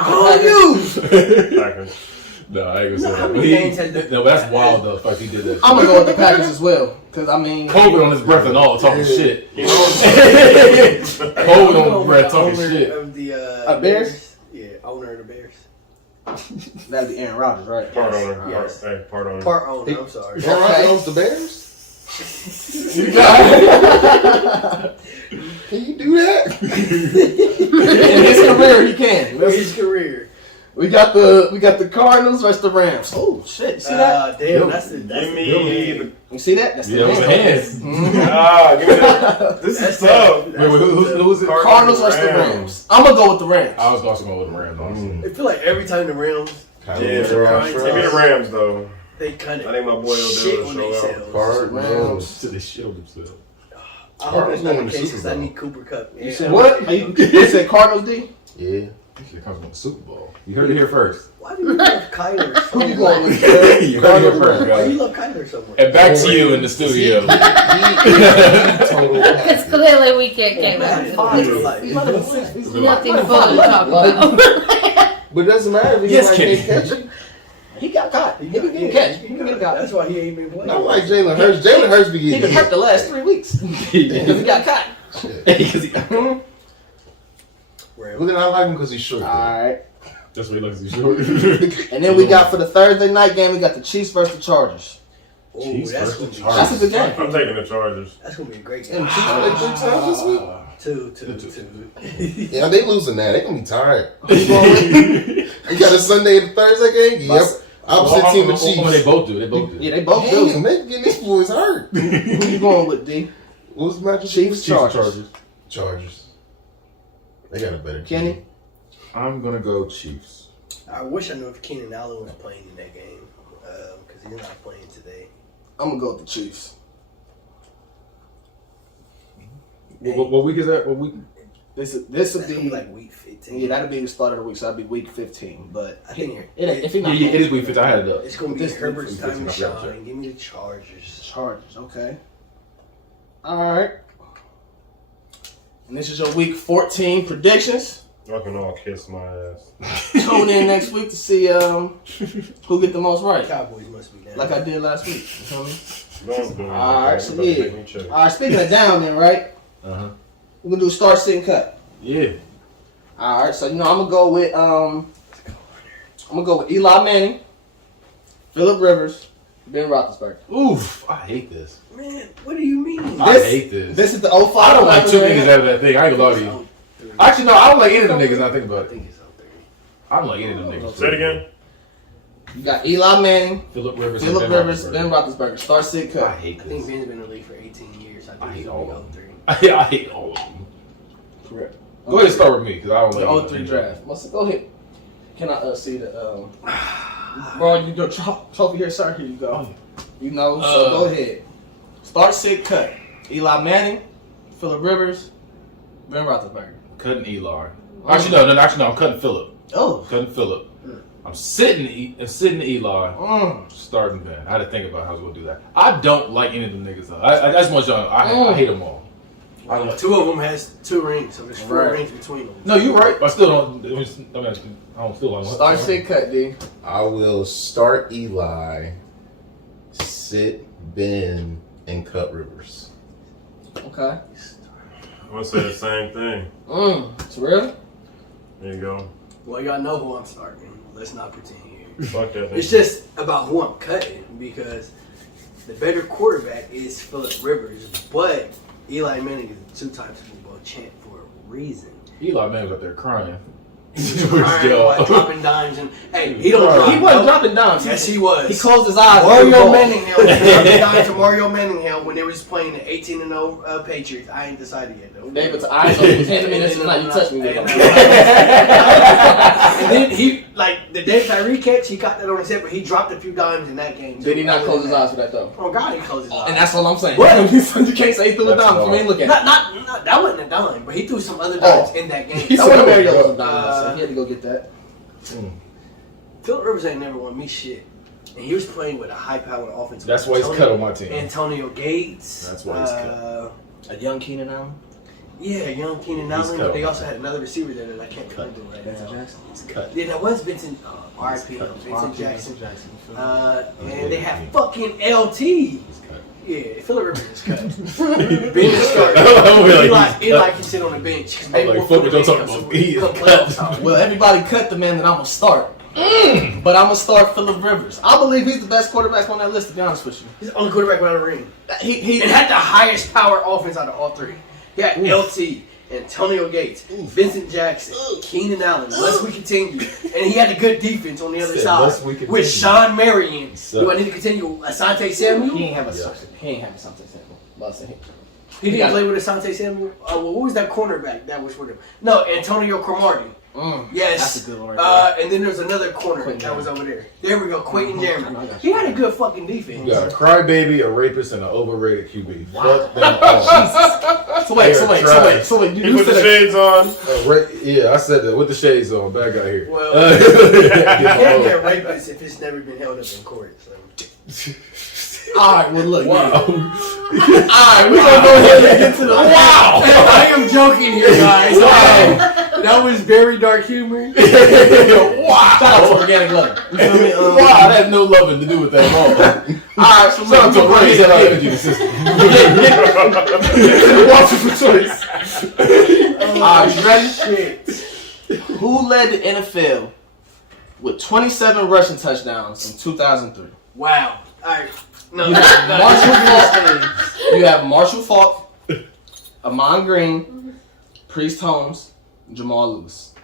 Oh, you! Packers. no, I ain't gonna say No, how that. many games has the- No, that's wild though. Fuck, he did that. I'm gonna go with the Packers as well, cause I mean, COVID on his breath and all, talking shit. You know, COVID on his breath, talking owner shit. of the Bears? Yeah, owner of the Bears. that'd be Aaron Rodgers, right? part owner. Yes. Part owner. Part owner. I'm sorry. Aaron Rodgers owns the Bears? You got it. Can you do that? In his career, he can. His career. We got the Cardinals versus the Rams. Oh shit! You see that? Damn, that's the. Give me the. You see that? That's Yeah, the with the Rams. hands. Give me that. This is tough. Wait, who's it? Cardinals versus the Rams. I'm gonna go with the Rams. I was also going with the Rams. Honestly. I feel like every time the Rams, Yeah, give me the Rams though. they kind I of think my boy shit Odell when will they show out. sell. Cardinals. So they shit on themselves. I hope it's not Cardinals the won the case Super because I Bowl. need Cooper Cup. You said what? You said Cardinals, D? Yeah. This shit comes from the Super Bowl. You heard it here first. Why do you love Kyler so Who you going much? with? You heard it here first, Why do guys. you love Kyler so much? And back to you in the studio. Because clearly we can't get Fine. it. He's Nothing fun to talk about. But it doesn't matter if he Yes, like Kenny. can't catch it. He got caught. He been getting catch. He been getting caught. That's why he ain't been playing. Not like Jalen Hurts. Jalen Hurts be He getting been hurt the last 3 weeks because he got caught. Because he Well, Well, then I like him because he's short. All right. That's what he looks short. And then we got for the Thursday night game, we got the Chiefs versus the Chargers. oh, Chiefs that's versus gonna be Chargers. That's a good game. I'm taking the Chargers. That's gonna be a great And game. the Chiefs play 3 times this week. Two. Yeah, they losing that. They gonna be tired. Who you going with? You got a Sunday and a Thursday game? Yep. Opposite team of They Chiefs. both do. They both do. Yeah, they both Damn, do. they getting these boys hurt. Who you going with, D? What was the matchup? Chiefs, Chargers. Chargers. Chargers. They got a better team. Kenny? I'm gonna go Chiefs. I wish I knew if Keenan Allen was playing in that game because he's not playing today. I'm going to go with the Chiefs. What week is that? What week? This will That's gonna be be like week 15. yeah, that'll be the start of the week, so that'll be week 15. But I think if he not Yeah, it is week 15. I had it up. it's gonna be This Herbert's week time to 15, shine. Give me the Chargers. Chargers, okay. All right. And this is your week 14 predictions. Y'all can all kiss my ass. Tune in next week to see who get the most right, Cowboys must be down. like I did last week. You feel me? Don't do it. All right, so Everybody yeah. make me check. All right, speaking of down, then right, Uh-huh. we're gonna do start, sit, and cut. Yeah. All right, so I'm gonna go with Eli Manning, Phillip Rivers, Ben Roethlisberger. Oof. I hate this. Man, what do you mean? I hate this. This is the 05. I don't like two niggas out of that thing. I ain't gonna lie to you. Oh, three. Actually, no, I don't like any of them niggas. Now I think about I it. think it's on 30. I don't like any of them niggas. Say it again. You got Eli Manning, Phillip Rivers. and Phillip Ben Rivers, Roethlisberger. Ben Roethlisberger. Start, sit, I cut. hate I think this. Ben's been in the league for 18 years. I I think hate he's all gonna of be them. 03. I hate all of them. Correct. Go ahead and start with me because I don't The like 03 draft. Let's go ahead. Can I see the bro? You do trophy here, sir. Here you go. You know, so go ahead. Start, sit, cut. Eli Manning, Phillip Rivers, Ben Roethlisberger. Cutting Eli. Actually, no. I'm cutting Phillip. Oh. Cutting Phillip. I'm sitting Eli. Starting Ben. I had to think about how I was gonna do that. I don't like any of them niggas though. I just want y'all. I hate them all. Two of them has 2 rings, so there's 4 Right. rings between them. No, you're right. I still don't. I don't feel like Start, sit, cut, D. I will start Eli, sit Ben, and cut Rivers. Okay. I'm gonna say the same thing. It's real. There you go. Well, y'all know who I'm starting. Let's not pretend here. Fuck that thing. It's just about who I'm cutting because the better quarterback is Phillip Rivers, but Eli Manning is a 2-time Super Bowl champ for a reason. Eli man was up there crying. Like dropping dimes and hey, he don't. He wasn't dropping dimes. Yes, he was. He closed his eyes. Mario Manningham was dropping dimes to Mario Manningham when they was playing the 18-0 Patriots. I ain't decided yet though. David's eyes open. Hand me this tonight. You touch me with them. And then he like the day Tyreek catch, he got that on his head, but he dropped a few dimes in that game. Did he not close his eyes for that though? Oh God, he closed his eyes. And that's what I'm saying. What? You can't say he threw a dime. You ain't looking at it. Not that wasn't a dime, but he threw some other dimes in that game. That wasn't Mario was a dime. So he had to go get that. Phillip Rivers ain't never won me shit. And he was playing with a high-powered offense. That's why he's cut on my team. Antonio Gates. That's why he's cut. A young Keenan Allen. Yeah, young Keenan Allen, but they also had another receiver there that I can't remember right now. Jackson. He's cut. Yeah, that was Vincent, R.I.P. Vincent Jackson. And they had fucking LT. He's cut. Yeah, Phillip Rivers is cut. Being a starter. Eli can sit on the bench. I'm like, fuck it, don't talk about me. Well, everybody cut the man that I'm going to start. But I'm going to start Phillip Rivers. I believe he's the best quarterback on that list, to be honest with you. He's the only quarterback without a ring. He had the highest power offense out of all three. He had LT, Antonio Gates, Vincent Jackson, Keenan Allen. Lest we continue. And he had a good defense on the other side with Sean Marion. Do I need to continue? Asante Samuel? He ain't have something Samuel. He didn't play with Asante Samuel? Well, what was that cornerback that was for them? No, Antonio Cromartie. Yes. That's a good one right there. And then there's another corner that was over there. There we go, Quentin Jeremy. He had a good fucking defense. You got a crybaby, a rapist, and an overrated QB. Wow. Fuck them all. So wait. He put the shades on. Yeah, I said that with the shades on. Bad guy here. Well, you can't get rapist if it's never been held up in court. So. Alright, well look. Wow. Alright, we're gonna go ahead and get to the Wow! I am joking here, guys. Wow. That was very dark humor. Wow. Shout out to Organic Loving. You feel me? Wow, that had no loving to do with that at all. Alright, so Shout out to Raise that energy system. Multiple choice. Alright, you ready? Who led the NFL with 27 rushing touchdowns in 2003? Wow. Alright. No. You have Marshall Faulk, Amon Green, Priest Holmes, Jamal Lewis.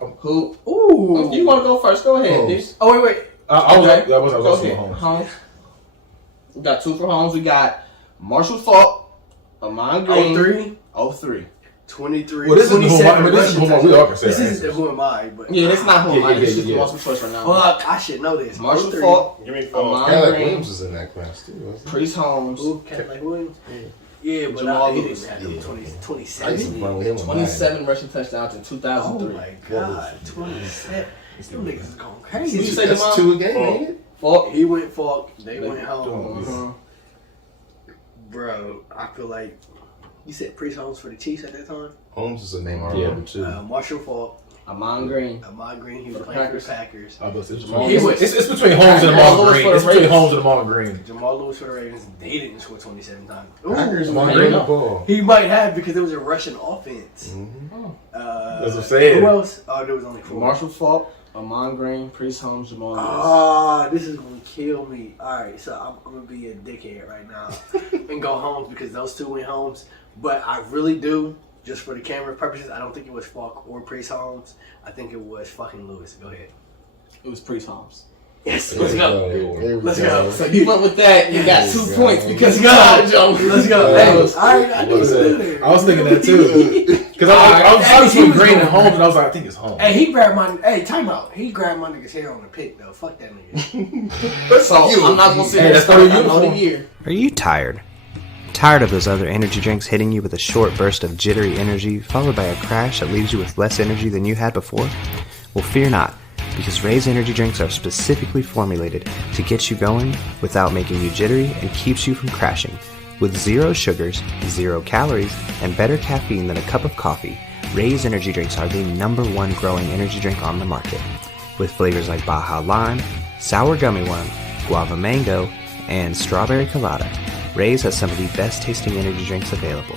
Who? Ooh. You want to go first? Go ahead, dude. Oh, wait. I was Go also ahead. Mahomes. Holmes. We got two for Holmes. We got Marshall Faulk, Amon Green. 03. 23. Well, this is 27 who we all can say. This isn't who am I, but Yeah, that's not who I am. It's just yeah. multiple choice right now. fuck, I should know this. Marshall 03. Faulk, Give me four. Amon Kylie Green, Williams was in that class too, wasn't he? Priest Holmes, Who? Cadillac Williams? Yeah, but Jamal he Lewis. didn't have Yeah. 20, I used to 27. run with him on 27 rushing touchdowns in Oh 2003. my god, 27. Them niggas is going crazy. Did you say That's Jamal? 2 a game, ain't it? Faulk. He went Falk, they went home. Uh-huh. Bro, I feel like you said Priest Holmes for the Chiefs at that time. Holmes is a name I Yeah. remember too. Marshall Falk, Amon Green. Ahmad Green, he For was the playing for the Packers. Packers. It's was- between Holmes and Jamal Amon Lewis Green. for the It's between Ravens. Holmes and Amon Green. Jamal Lewis for the Ravens, they didn't score 27 times. Packers Amon won Green. the ball. He might have because it was a Russian offense. That's what I'm saying. Who else? Oh, there was only 4. Marshall Faulk, Amon Green, Priest Holmes, Jamal Lewis. Ah, this is gonna kill me. Alright, so I'm gonna be a dickhead right now and go Holmes because those two went Holmes. But I really do, just for the camera purposes, I don't think it was Falk or Priest Holmes. I think it was fucking Lewis. Go ahead. It was Priest Holmes. Yes, There let's we go. There we Let's go. So you went with that. You got 2 points because you Let's got go. Let's go. Yeah. Hey, alright, I knew it was good there. I was thinking that too. Because I was between Green and Holmes, and I was like, I think it's Holmes. Hey, he grabbed my. Hey, time out. He grabbed my nigga's hair on the pick though. Fuck that nigga. So I'm not gonna say Hey, that's that's the not a uniform. year. Are you tired? Tired of those other energy drinks hitting you with a short burst of jittery energy, followed by a crash that leaves you with less energy than you had before? Well, fear not, because Ray's energy drinks are specifically formulated to get you going without making you jittery and keeps you from crashing. With 0 sugars, 0 calories, and better caffeine than a cup of coffee, Ray's energy drinks are the #1 growing energy drink on the market. With flavors like Baja Lime, Sour Gummy Worm, Guava Mango, and Strawberry Colada, Ray's has some of the best tasting energy drinks available.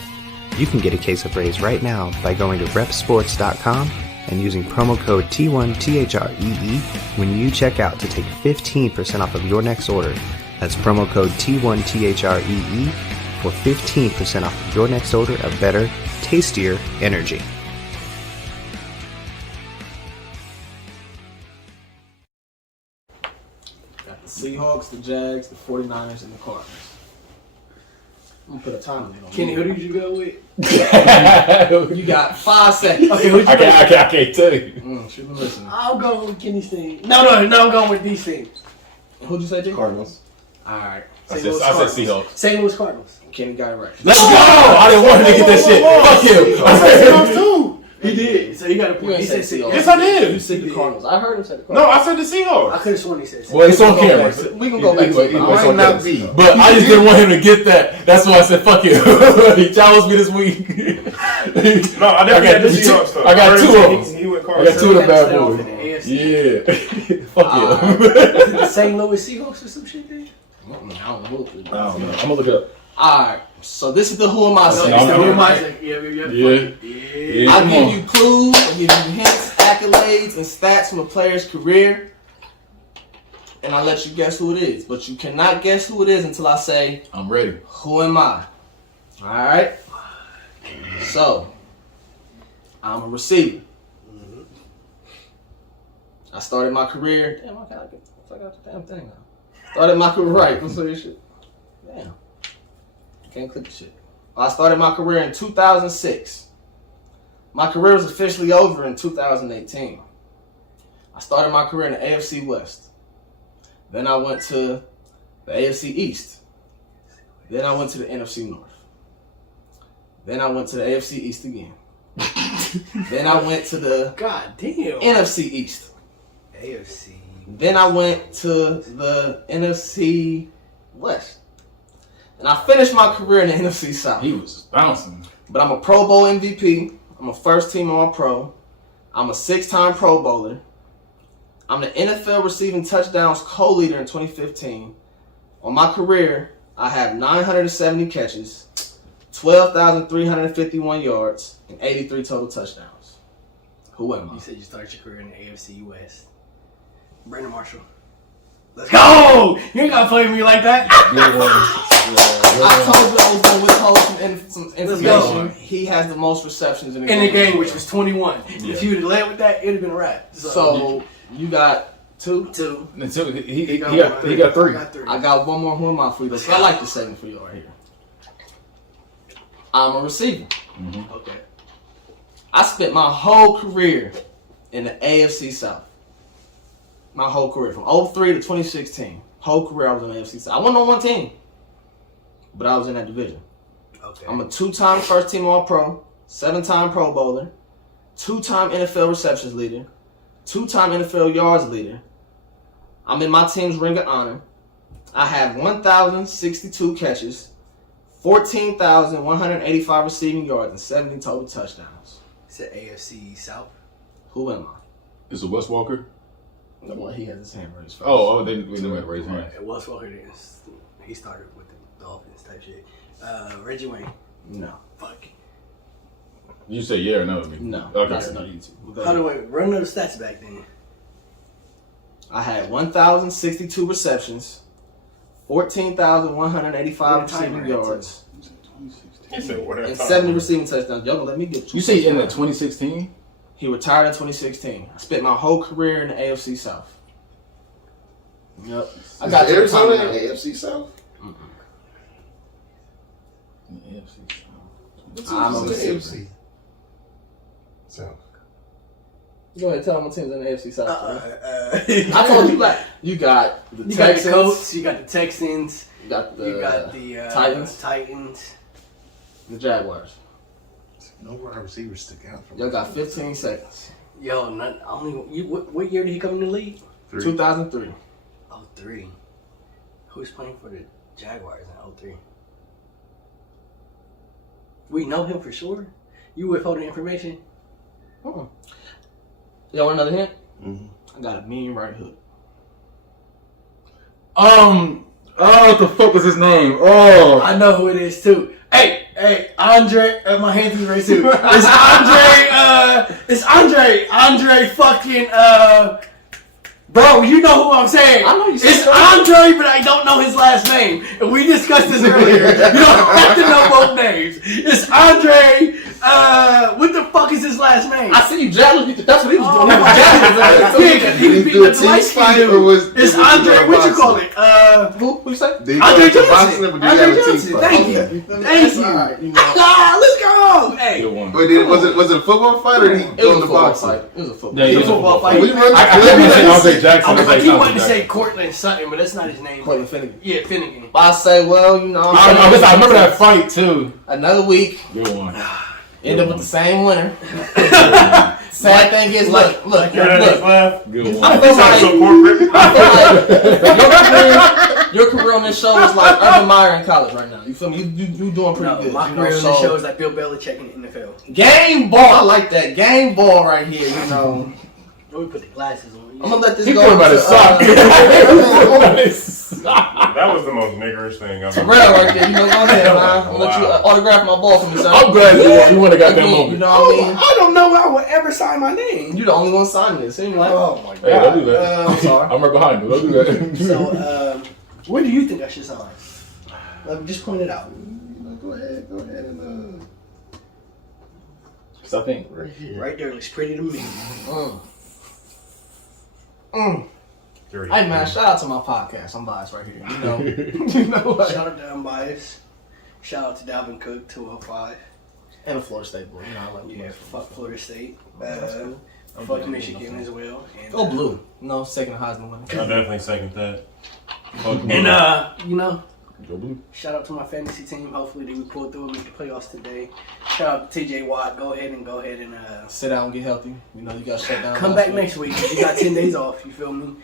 You can get a case of Ray's right now by going to repsports.com and using promo code T1THREE when you check out to take 15% off of your next order. That's promo code T1THREE for 15% off of your next order of better, tastier energy. Seahawks, the Jags, the 49ers, and the Cardinals. I'm gonna put a time limit on Kenny, who did you go with? You got 5 seconds. Okay, who'd you go with? I can't tell you. Should be listening. I'll go with Kenny's team. No, I'm going with these teams. Who'd you say, Jay? Cardinals. All right. I said Seahawks. St. Louis Cardinals. Kenny got it right. Let's go! I didn't want him to get that shit. Fuck him. I said Seahawks too. He did. So you got to You point. He ain't said say Seahawks. Yes, I did. You said the Cardinals. I heard him say the No, Cardinals. I said the Seahawks. I could have sworn he said. Well, it's on camera. We can go back to it. Might not be. But I just didn't want him to get that. That's why I said fuck him. He challenged me this week. No, I definitely had the Seahawks though. I got two of them. He went I Cardinals. got two of the bad Stay off boys. in the AFC. Yeah. Fuck him. Was it the St. Louis Seahawks or some shit there? I don't know. I'm gonna look it up. All right. So this is the Who Am I No, segment. it's the no. Who Am I segment. Yeah. I'll come give on. you clues, I'll give you hints, accolades, and stats from a player's career. And I'll let you guess who it is. But you cannot guess who it is until I say, I'm ready. who am I? Alright? So, I'm a receiver. I started my career. Damn, I got the damn thing now. Started my career right. Let's see this shit. Damn. Can't click the shit. I started my career in 2006. My career was officially over in 2018. I started my career in the AFC West. Then I went to the AFC East. Then I went to the NFC North. Then I went to the AFC East again. Then I went to the God damn. NFC East. AFC. Then I went to the NFC West. And I finished my career in the NFC South. He was bouncing. But I'm a Pro Bowl MVP. I'm a first team All-Pro. I'm a 6-time Pro Bowler. I'm the NFL receiving touchdowns co-leader in 2015. On my career, I have 970 catches, 12,351 yards, and 83 total touchdowns. Who am I? You said you started your career in the AFC West. Brandon Marshall. Let's go! You ain't gotta play with me like that. I told you I was going to withhold some information. go. He has the most receptions in the In game. the game, which was 21. If you would have led with that, it'd have been a wrap. So you got two. He got three. I got one more Who Am I for you. Though. So I like this segment for you right here. I'm a receiver. Okay. I spent my whole career in the AFC South. My whole career, from 03 to 2016. Whole career I was in the AFC South. I wasn't on one team, but I was in that division. Okay. I'm a 2-time first team All-Pro, 7-time Pro Bowler, 2-time NFL receptions leader, 2-time NFL yards leader. I'm in my team's ring of honor. I have 1,062 catches, 14,185 receiving yards, and 70 total touchdowns. It's the AFC South. Who am I? Is it Wes Walker? No, well, he has his hand raised first. We didn't have to raise hands. It was Walker. He started with the Dolphins type shit. Reggie Wayne. No. Fuck. You say yeah or no to me? No. Okay. That's another YouTube. Go How ahead. do I run those stats back then? I had 1,062 receptions, 14,185 receiving yards, He said, what and 70 receiving touchdowns. Y'all gonna let me get You say in the 2016? He retired in 2016. I spent my whole career in the AFC South. Yep. I got you. Arizona and AFC South. I'm a The receiver. AFC South. Go ahead, tell them what team's in the AFC South. I I told you, like, you got the You got Texans. the Colts. You got the Texans. You got the, You got the Titans. The Jaguars. No wide receivers stick out from Y'all got 15 seconds. Yo, what year did he come in the league? 2003. 03. Who's playing for the Jaguars in 03? We know him for sure. You withholding information? Y'all want another hint? Mm-hmm. I got a mean right hook. What the fuck was his name? Oh. I know who it is too. Hey, Andre. My hands is right too. It's Andre fucking. Bro, you know who I'm saying. I know you said It's that. Andre, but I don't know his last name. And we discussed this earlier. You don't have to know both names. It's Andre. What the fuck is his last name? I see you jabbing. That's what he was doing. He was Yeah, he was beating up the light skin dude. It's Andre. What you call it? Who you say? Andre Johnson. Andre Johnson. Thank you. Thank you. Right, Let's go. Hey. Was it a football fight or he It was going a to football boxing? fight. It was a football. Yeah, It's a football fight. We run. I kept saying Andre Jackson. I keep wanting to Jackson. say Cortland Sutton, but that's not his name. Cortland Finnegan. Yeah, Finnegan. I say, well, I remember that fight too. another week. Good one. End up with the same winner. Sad thing is, look. Good one. I feel like your career on this show is like Urban Meyer in college right now. You feel me? You doing pretty good. My career on this show is like Bill Belichick in the NFL. Game ball. I like that. Game ball right here, Let me put the glasses on. I'm gonna let this He go. put him at his sock. That was the most niggerish thing I've Terrell right there. Go ahead, man. I'm gonna let you autograph my ball for me, son. I'm glad you won. Got that moment. You know what I mean? I don't know I would ever sign my name. You the only one signing it. Seem like. Oh my god. Hey, don't do that. I'm sorry. I'm right behind you. Don't do that. So, where do you think I should sign? Just point it out. Go ahead and So I think right here. Right there looks pretty to me. Hey man, shout out to my podcast. I'm biased right here. You know what? Shout out to Unbiased. Shout out to Dalvin Cook, 205. And a Florida State boy. You know I love Yeah, fuck Florida State. I'm Fuck doing Michigan as well. And, Go blue. No, second Heisman winner. I definitely second that. And go blue. shout out to my fantasy team. Hopefully they will pull through and make the playoffs today. Shout out to TJ Watt. Go ahead and Sit down and get healthy. You know you got shut down. come back next week. You got 10 days off. You feel me?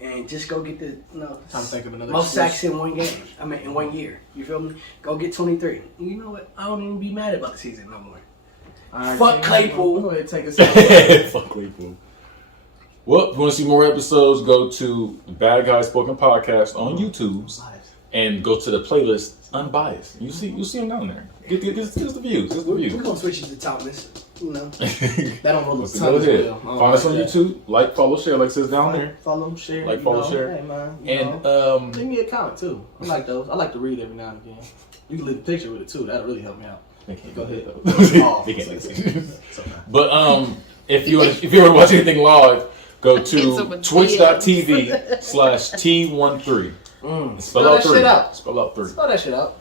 And just go get the Time to think of another most excuse. sacks in one game. I mean, in 1 year. You feel me? Go get 23. You know what? I don't even be mad about the season no more. Alright, Fuck King, Claypool. Go ahead and take us out. Fuck Claypool. Well, if you want to see more episodes, go to the Bad Guy Spoken Podcast on YouTube and go to the playlist Unbiased. You see them down there. Get this the views. This is the views. We're going to switch it to Thomas. You know. That don't roll the So tongue go as ahead. well. I don't Find us on that. YouTube. Like, follow, share, like it says down there. Follow, share. Like, you follow, know. share. Hey man. And leave me a comment too. I like those. I like to read every now and again. You can leave a picture with it too. That'll really help me out. they can't Go do ahead. that, though. Oh, They can't do that. it's okay. But if you want to watch anything live, go to twitch.tv/T13. Spell out that 3. shit out. Spell out 3. Spell that shit out.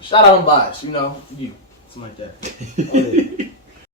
Shout out Unbiased. You. Something like that. Go ahead.